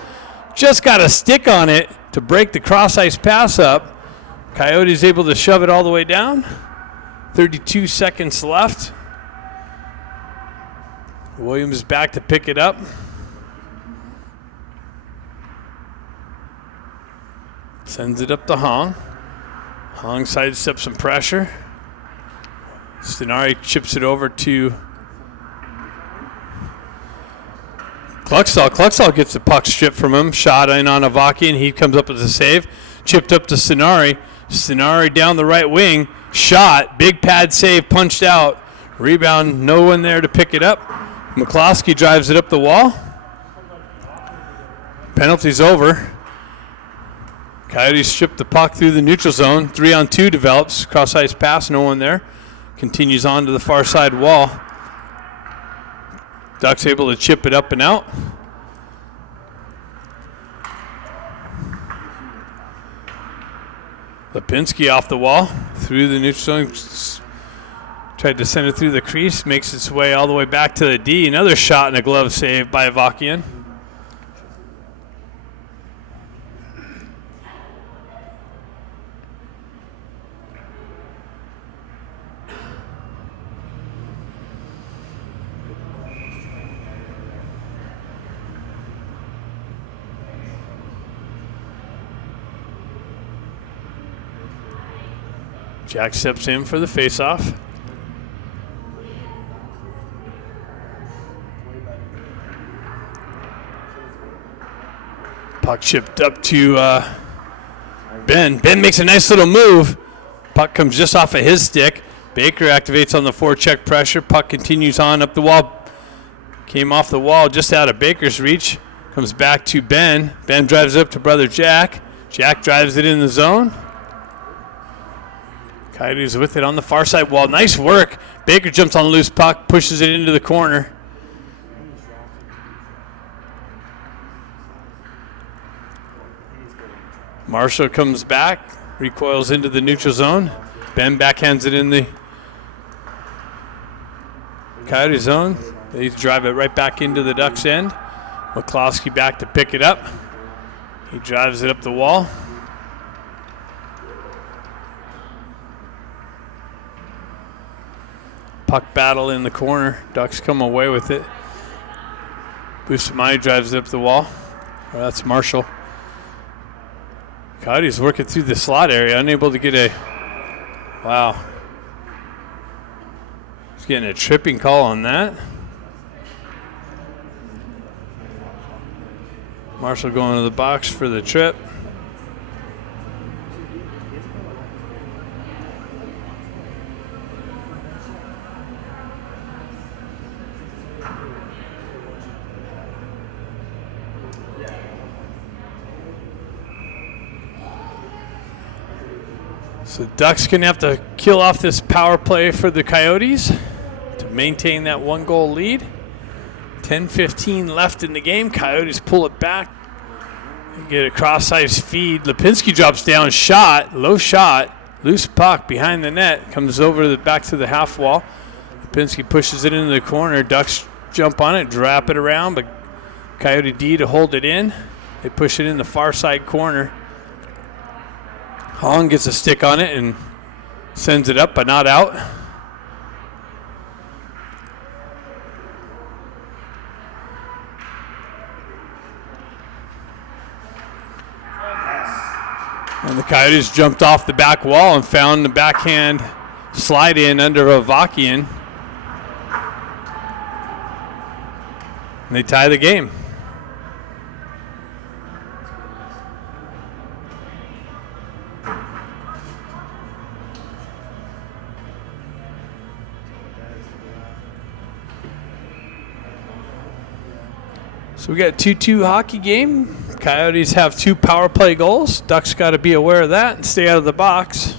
Just got a stick on it to break the cross-ice pass up. Coyotes able to shove it all the way down. 32 seconds left. Williams back to pick it up. Sends it up to Hong. Hong sidesteps some pressure. Stenari chips it over to Cluckstall. Cluckstall gets the puck stripped from him. Shot in on Avakian. He comes up with a save. Chipped up to Stenari. Stenari down the right wing. Shot. Big pad save. Punched out. Rebound. No one there to pick it up. McCloskey drives it up the wall. Penalty's over. Coyotes strip the puck through the neutral zone. 3-on-2 develops. Cross-ice pass. No one there. Continues on to the far side wall. Ducks able to chip it up and out. Lipinski off the wall. Through the neutral zone. Tried to send it through the crease. Makes its way all the way back to the D. Another shot and a glove save by Avakian. Jack steps in for the faceoff. Puck chipped up to Ben. Ben makes a nice little move. Puck comes just off of his stick. Baker activates on the forecheck pressure. Puck continues on up the wall. Came off the wall just out of Baker's reach. Comes back to Ben. Ben drives up to brother Jack. Jack drives it in the zone. Coyotes with it on the far side wall. Nice work. Baker jumps on the loose puck, pushes it into the corner. Marshall comes back, recoils into the neutral zone. Ben backhands it in the Coyote zone. They drive it right back into the Ducks' end. McCloskey back to pick it up. He drives it up the wall. Puck battle in the corner. Ducks come away with it. Bustamante drives it up the wall. Oh, that's Marshall. Coyotes working through the slot area, unable to get a... Wow. He's getting a tripping call on that. Marshall going to the box for the trip. So Ducks going to have to kill off this power play for the Coyotes to maintain that 1-goal lead. 10:15 left in the game. Coyotes pull it back. Get a cross-ice feed. Lipinski drops down. Shot. Low shot. Loose puck behind the net. Comes over the back to the half wall. Lipinski pushes it into the corner. Ducks jump on it. Drop it around. But Coyote D to hold it in. They push it in the far side corner. Hong gets a stick on it and sends it up, but not out. And the Coyotes jumped off the back wall and found the backhand slide in under Avakian. And they tie the game. So we got a 2-2 hockey game. Coyotes have 2 power play goals. Ducks got to be aware of that and stay out of the box.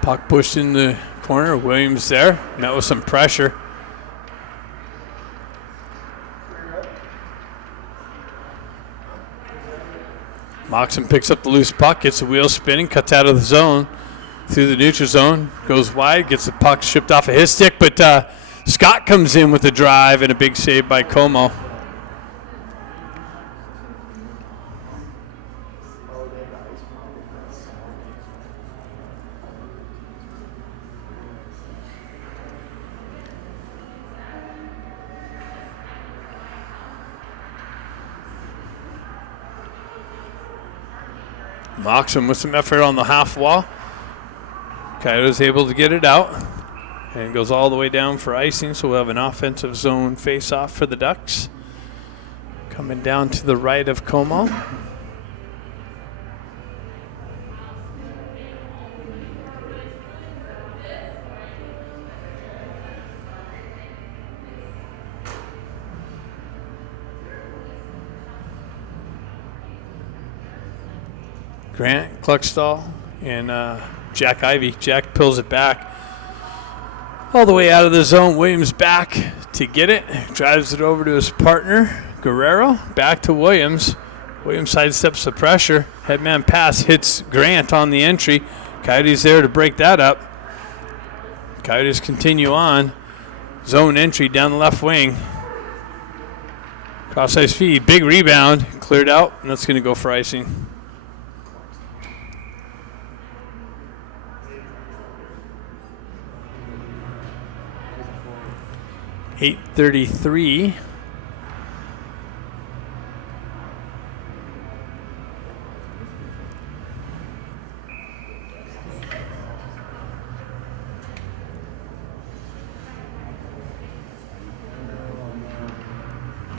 Puck pushed in the corner. Williams there. Met with some pressure. Moxon picks up the loose puck, gets the wheel spinning, cuts out of the zone. Through the neutral zone, goes wide, gets the puck shipped off of his stick, but Scott comes in with a drive and a big save by Como. Moxon with some effort on the half wall. Coyotes able to get it out and goes all the way down for icing, so we'll have an offensive zone face-off for the Ducks. Coming down to the right of Como. Grant, Kluckstall, and Jack Ivey. Jack pulls it back all the way out of the zone. Williams back to get it. Drives it over to his partner, Guerrero. Back to Williams. Williams sidesteps the pressure. Headman pass hits Grant on the entry. Coyotes there to break that up. Coyotes continue on. Zone entry down the left wing. Cross-ice feed. Big rebound. Cleared out, and that's going to go for icing. .833.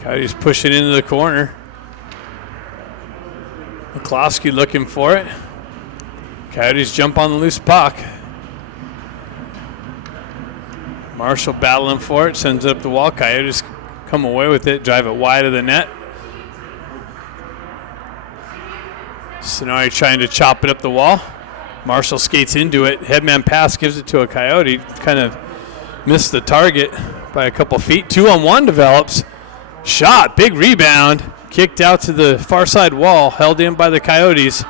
Coyotes push it into the corner. McCloskey looking for it. Coyotes jump on the loose puck. Marshall battling for it, sends it up the wall. Coyotes come away with it, drive it wide of the net. Sonari trying to chop it up the wall. Marshall skates into it. Headman pass gives it to a Coyote. Kind of missed the target by a couple feet. 2-on-1 develops. Shot, big rebound. Kicked out to the far side wall, held in by the Coyotes.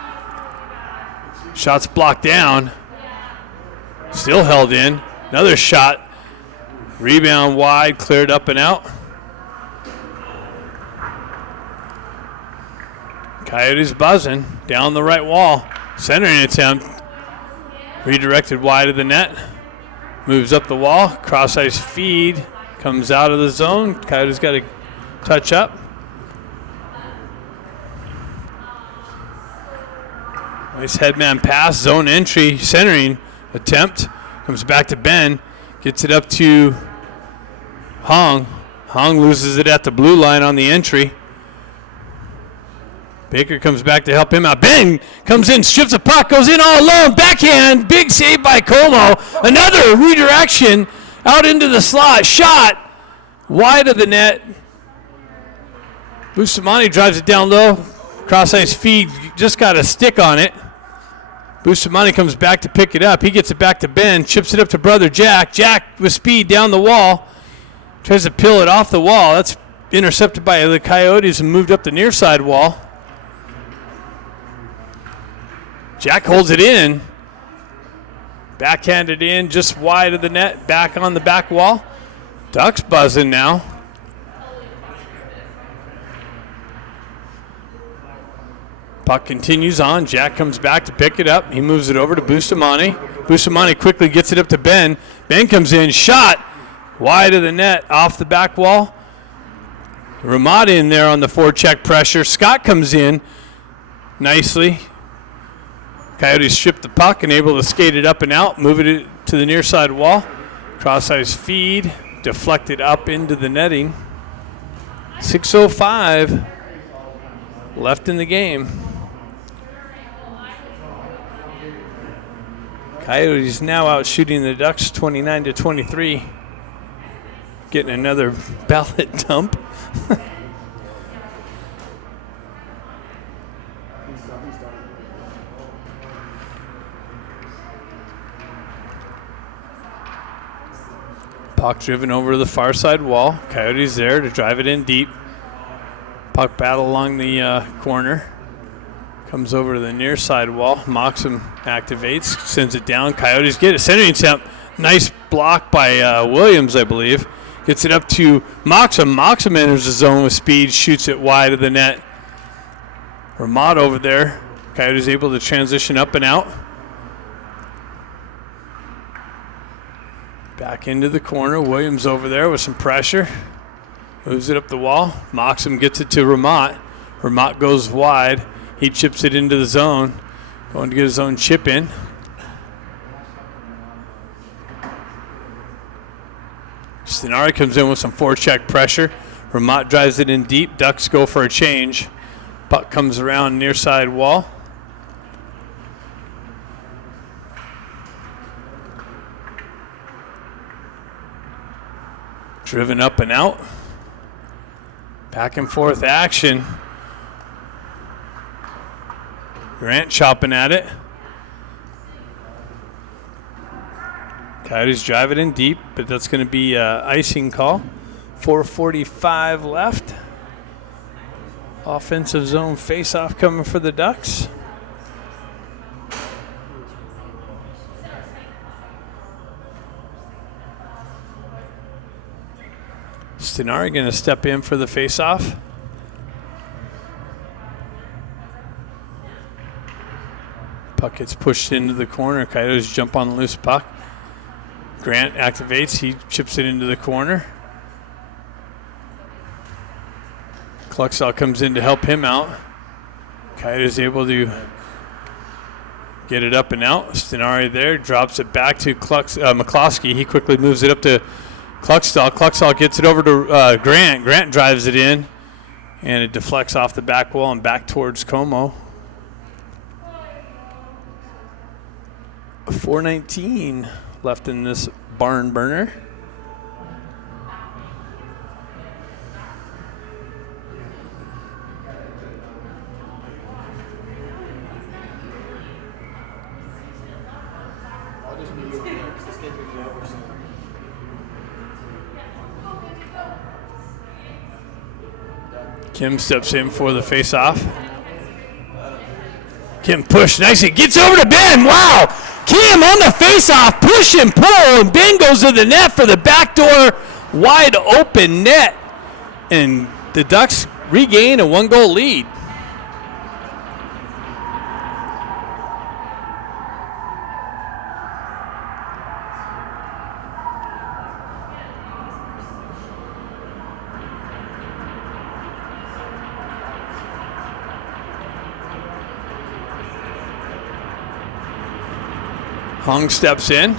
Shot's blocked down. Still held in. Another shot. Rebound wide, cleared up and out. Coyotes buzzing down the right wall. Centering attempt. Redirected wide of the net. Moves up the wall. Cross-ice feed. Comes out of the zone. Coyotes got to touch up. Nice headman pass. Zone entry. Centering attempt. Comes back to Ben. Gets it up to Hong. Hong loses it at the blue line on the entry. Baker comes back to help him out. Ben comes in, strips the puck, goes in all alone. Backhand, big save by Como. Another redirection out into the slot. Shot wide of the net. Bustamante drives it down low. Cross-ice feed, just got a stick on it. Bustamante comes back to pick it up. He gets it back to Ben, chips it up to brother Jack. Jack with speed down the wall. Tries to peel it off the wall. That's intercepted by the Coyotes and moved up the near side wall. Jack holds it in. Backhanded in just wide of the net. Back on the back wall. Ducks buzzing now. Puck continues on. Jack comes back to pick it up. He moves it over to Bustamante. Bustamante quickly gets it up to Ben. Ben comes in. Shot wide of the net off the back wall. Ramada in there on the forecheck pressure. Scott comes in nicely. Coyotes strip the puck and able to skate it up and out, moving it to the near side wall. Cross-ice feed, deflected up into the netting. 6:05 left in the game. Coyotes now out shooting the Ducks 29-23. Getting another ballot dump. Puck driven over to the far side wall. Coyotes there to drive it in deep. Puck battle along the corner. Comes over to the near side wall. Moxham activates, sends it down. Coyotes get it. Centering attempt. Nice block by Williams, I believe. Gets it up to Moxham. Moxham enters the zone with speed, shoots it wide of the net. Ramad over there. Coyotes able to transition up and out. Back into the corner. Williams over there with some pressure. Moves it up the wall. Moxham gets it to Ramat. Ramat goes wide. He chips it into the zone. Going to get his own chip in. Stenari comes in with some forecheck pressure. Ramat drives it in deep. Ducks go for a change. Puck comes around near side wall. Driven up and out. Back and forth action. Grant chopping at it. Coyotes drive it in deep, but that's going to be an icing call. 4:45 left. Offensive zone face-off coming for the Ducks. Stenari going to step in for the face-off. Puck gets pushed into the corner. Coyotes jump on the loose puck. Grant activates. He chips it into the corner. Cluxall comes in to help him out. Coyotes able to get it up and out. Stenari there. Drops it back to McCloskey. He quickly moves it up to Cluxall. Cluxall gets it over to Grant. Grant drives it in. And it deflects off the back wall and back towards Como. 4:19 left in this barn burner. Kim steps in for the face-off. Kim push nicely, gets over to Ben. Wow! Kim on the face-off, push and pull, and Ben goes to the net for the backdoor wide open net. And the Ducks regain a 1-goal lead. Hung steps in,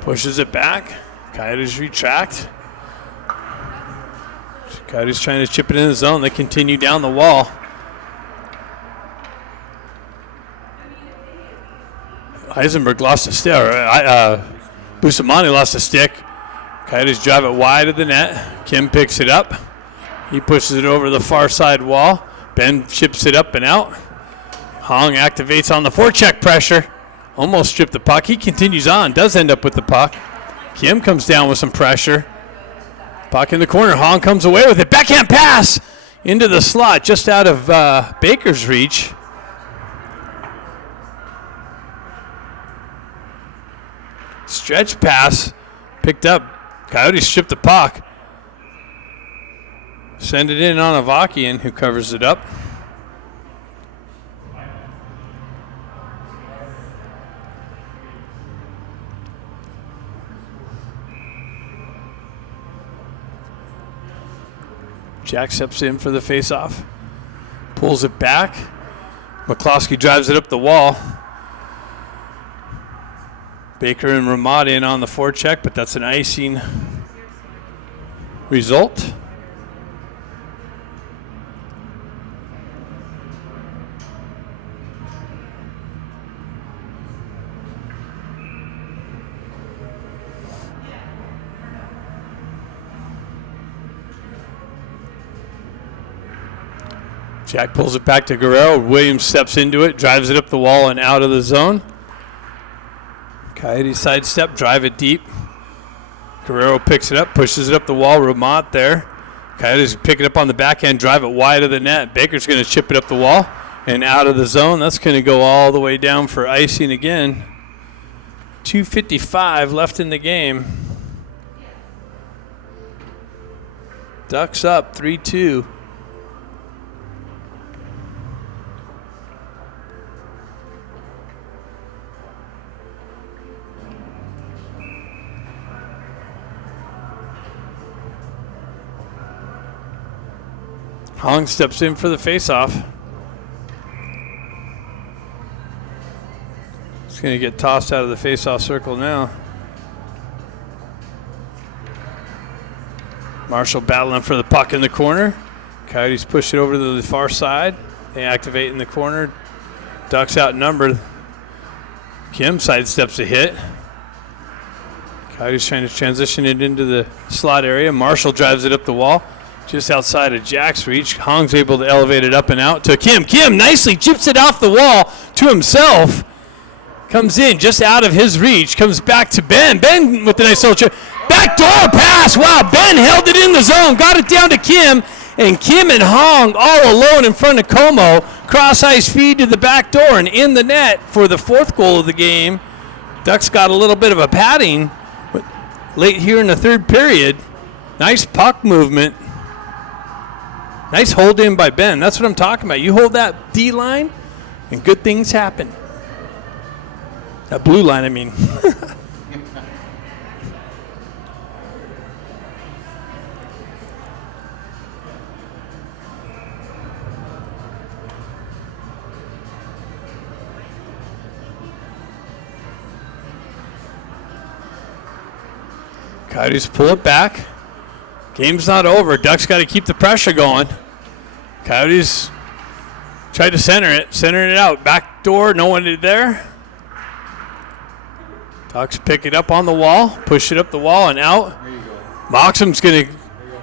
pushes it back. Coyotes retract. Coyotes trying to chip it in the zone. They continue down the wall. Eisenberg lost a stick. Bustamante lost a stick. Coyotes drive it wide of the net. Kim picks it up. He pushes it over the far side wall. Ben chips it up and out. Hong activates on the forecheck pressure. Almost stripped the puck. He continues on. Does end up with the puck. Kim comes down with some pressure. Puck in the corner. Hong comes away with it. Backhand pass into the slot just out of Baker's reach. Stretch pass picked up. Coyotes stripped the puck. Send it in on Avakian, who covers it up. Jack steps in for the faceoff. Pulls it back. McCloskey drives it up the wall. Baker and Ramad in on the forecheck, but that's an icing result. Jack pulls it back to Guerrero. Williams steps into it, drives it up the wall and out of the zone. Coyote sidestep, drive it deep. Guerrero picks it up, pushes it up the wall. Ramont there. Coyotes pick it up on the backhand, drive it wide of the net. Baker's going to chip it up the wall and out of the zone. That's going to go all the way down for icing again. 2:55 left in the game. Ducks up 3-2. Hong steps in for the faceoff. It's going to get tossed out of the faceoff circle now. Marshall battling for the puck in the corner. Coyotes push it over to the far side. They activate in the corner. Ducks outnumbered. Kim sidesteps a hit. Coyotes trying to transition it into the slot area. Marshall drives it up the wall. Just outside of Jack's reach. Hong's able to elevate it up and out to Kim. Kim nicely chips it off the wall to himself. Comes in just out of his reach. Comes back to Ben. Ben with the nice little chip. Backdoor pass. Wow, Ben held it in the zone. Got it down to Kim. And Kim and Hong all alone in front of Como. Cross-ice feed to the back door and in the net for the fourth goal of the game. Ducks got a little bit of a padding late here in the third period. Nice puck movement. Nice hold in by Ben. That's what I'm talking about. You hold that D line, and good things happen. That blue line, I mean. Coyotes pull it back. Game's not over. Ducks got to keep the pressure going. Coyotes tried to centering it out. Back door, no one there. Ducks pick it up on the wall, push it up the wall and out. Moxham's going to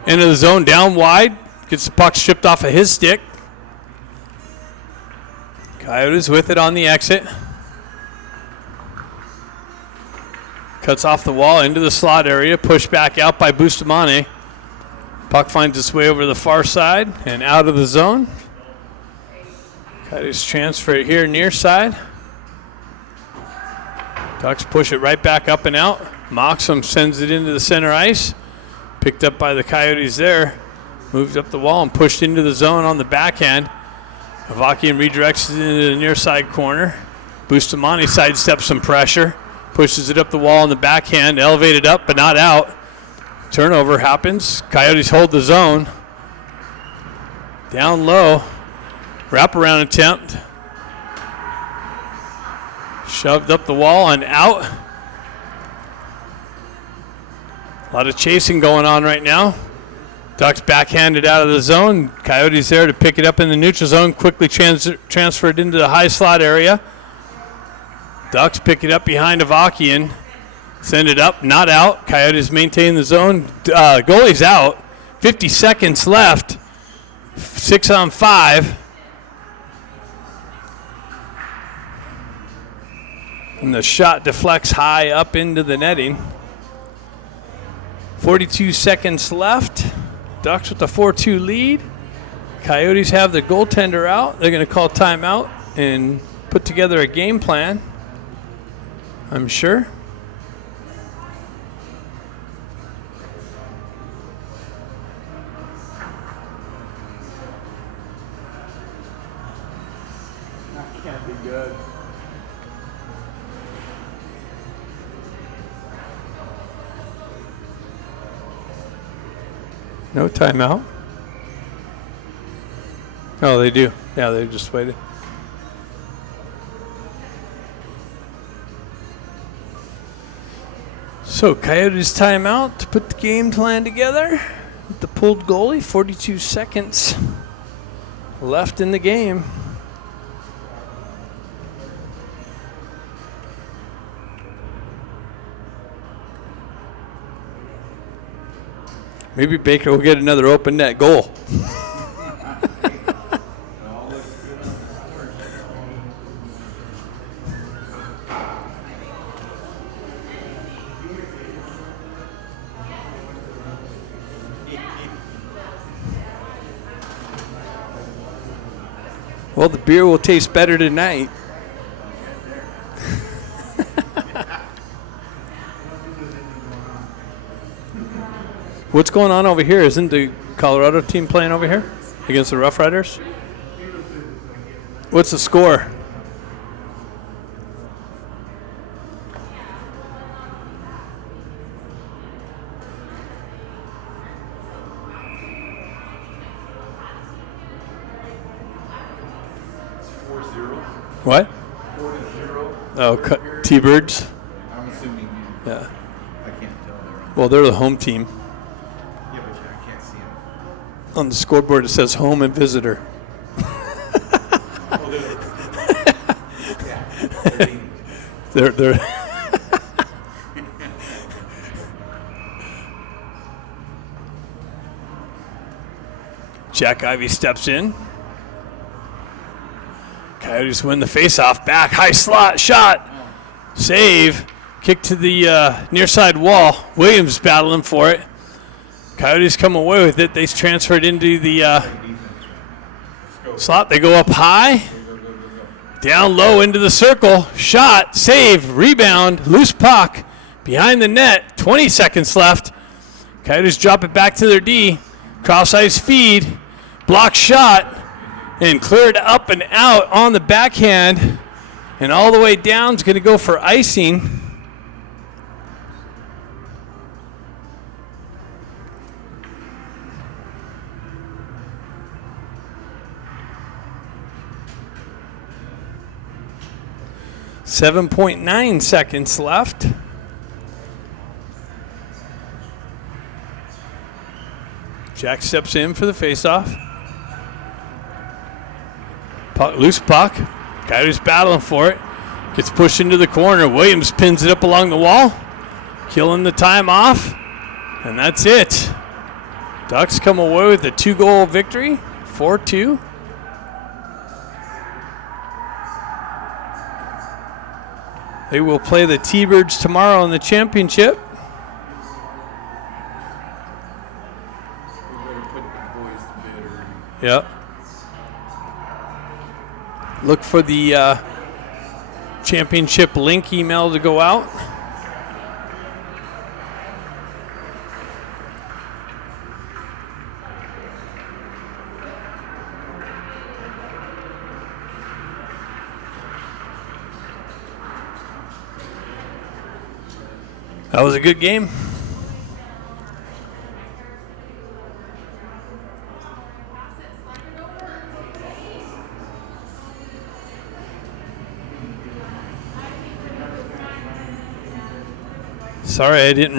enter the zone down wide. Gets the puck stripped off of his stick. Coyotes with it on the exit. Cuts off the wall into the slot area. Pushed back out by Bustamante. Puck finds its way over to the far side and out of the zone. Coyotes transfer it here near side. Ducks push it right back up and out. Moxham sends it into the center ice. Picked up by the Coyotes there. Moved up the wall and pushed into the zone on the backhand. Avakian redirects it into the near side corner. Bustamante sidesteps some pressure. Pushes it up the wall on the backhand. Elevated up but not out. Turnover happens. Coyotes hold the zone. Down low. Wraparound attempt. Shoved up the wall and out. A lot of chasing going on right now. Ducks backhanded out of the zone. Coyotes there to pick it up in the neutral zone. Quickly transferred into the high slot area. Ducks pick it up behind Avakian. Send it up, not out. Coyotes maintain the zone. Goalie's out. 50 seconds left. 6-on-5. And the shot deflects high up into the netting. 42 seconds left. Ducks with a 4-2 lead. Coyotes have the goaltender out. They're going to call timeout and put together a game plan, I'm sure. That can't be good. No timeout. Oh, they do. Yeah, they just waited. So Coyotes timeout to put the game plan together with the pulled goalie. 42 seconds left in the game. Maybe Baker will get another open net goal. Well, the beer will taste better tonight. What's going on over here? Isn't the Colorado team playing over here against the Rough Riders? What's the score? What? 4-0. Oh, T-Birds? I'm assuming you. Yeah. I can't tell. Well, they're the home team. Yeah, but I can't see them. On the scoreboard, it says home and visitor. They're Jack Ivey steps in. Coyotes win the faceoff. Back, high slot, shot, save, kick to the near side wall. Williams battling for it. Coyotes come away with it. They transferred into the slot. They go up high, down low into the circle. Shot, save, rebound, loose puck behind the net. 20 seconds left. Coyotes drop it back to their D. Cross-ice feed, block shot, and cleared up and out on the backhand. And all the way down is going to go for icing. .9 seconds left. Jack steps in for the faceoff. Loose puck. Coyotes battling for it. Gets pushed into the corner. Williams pins it up along the wall. Killing the time off. And that's it. Ducks come away with a 2-goal victory. 4-2. They will play the T-Birds tomorrow in the championship. Yep. Look for the championship link email to go out. That was a good game. Sorry, I didn't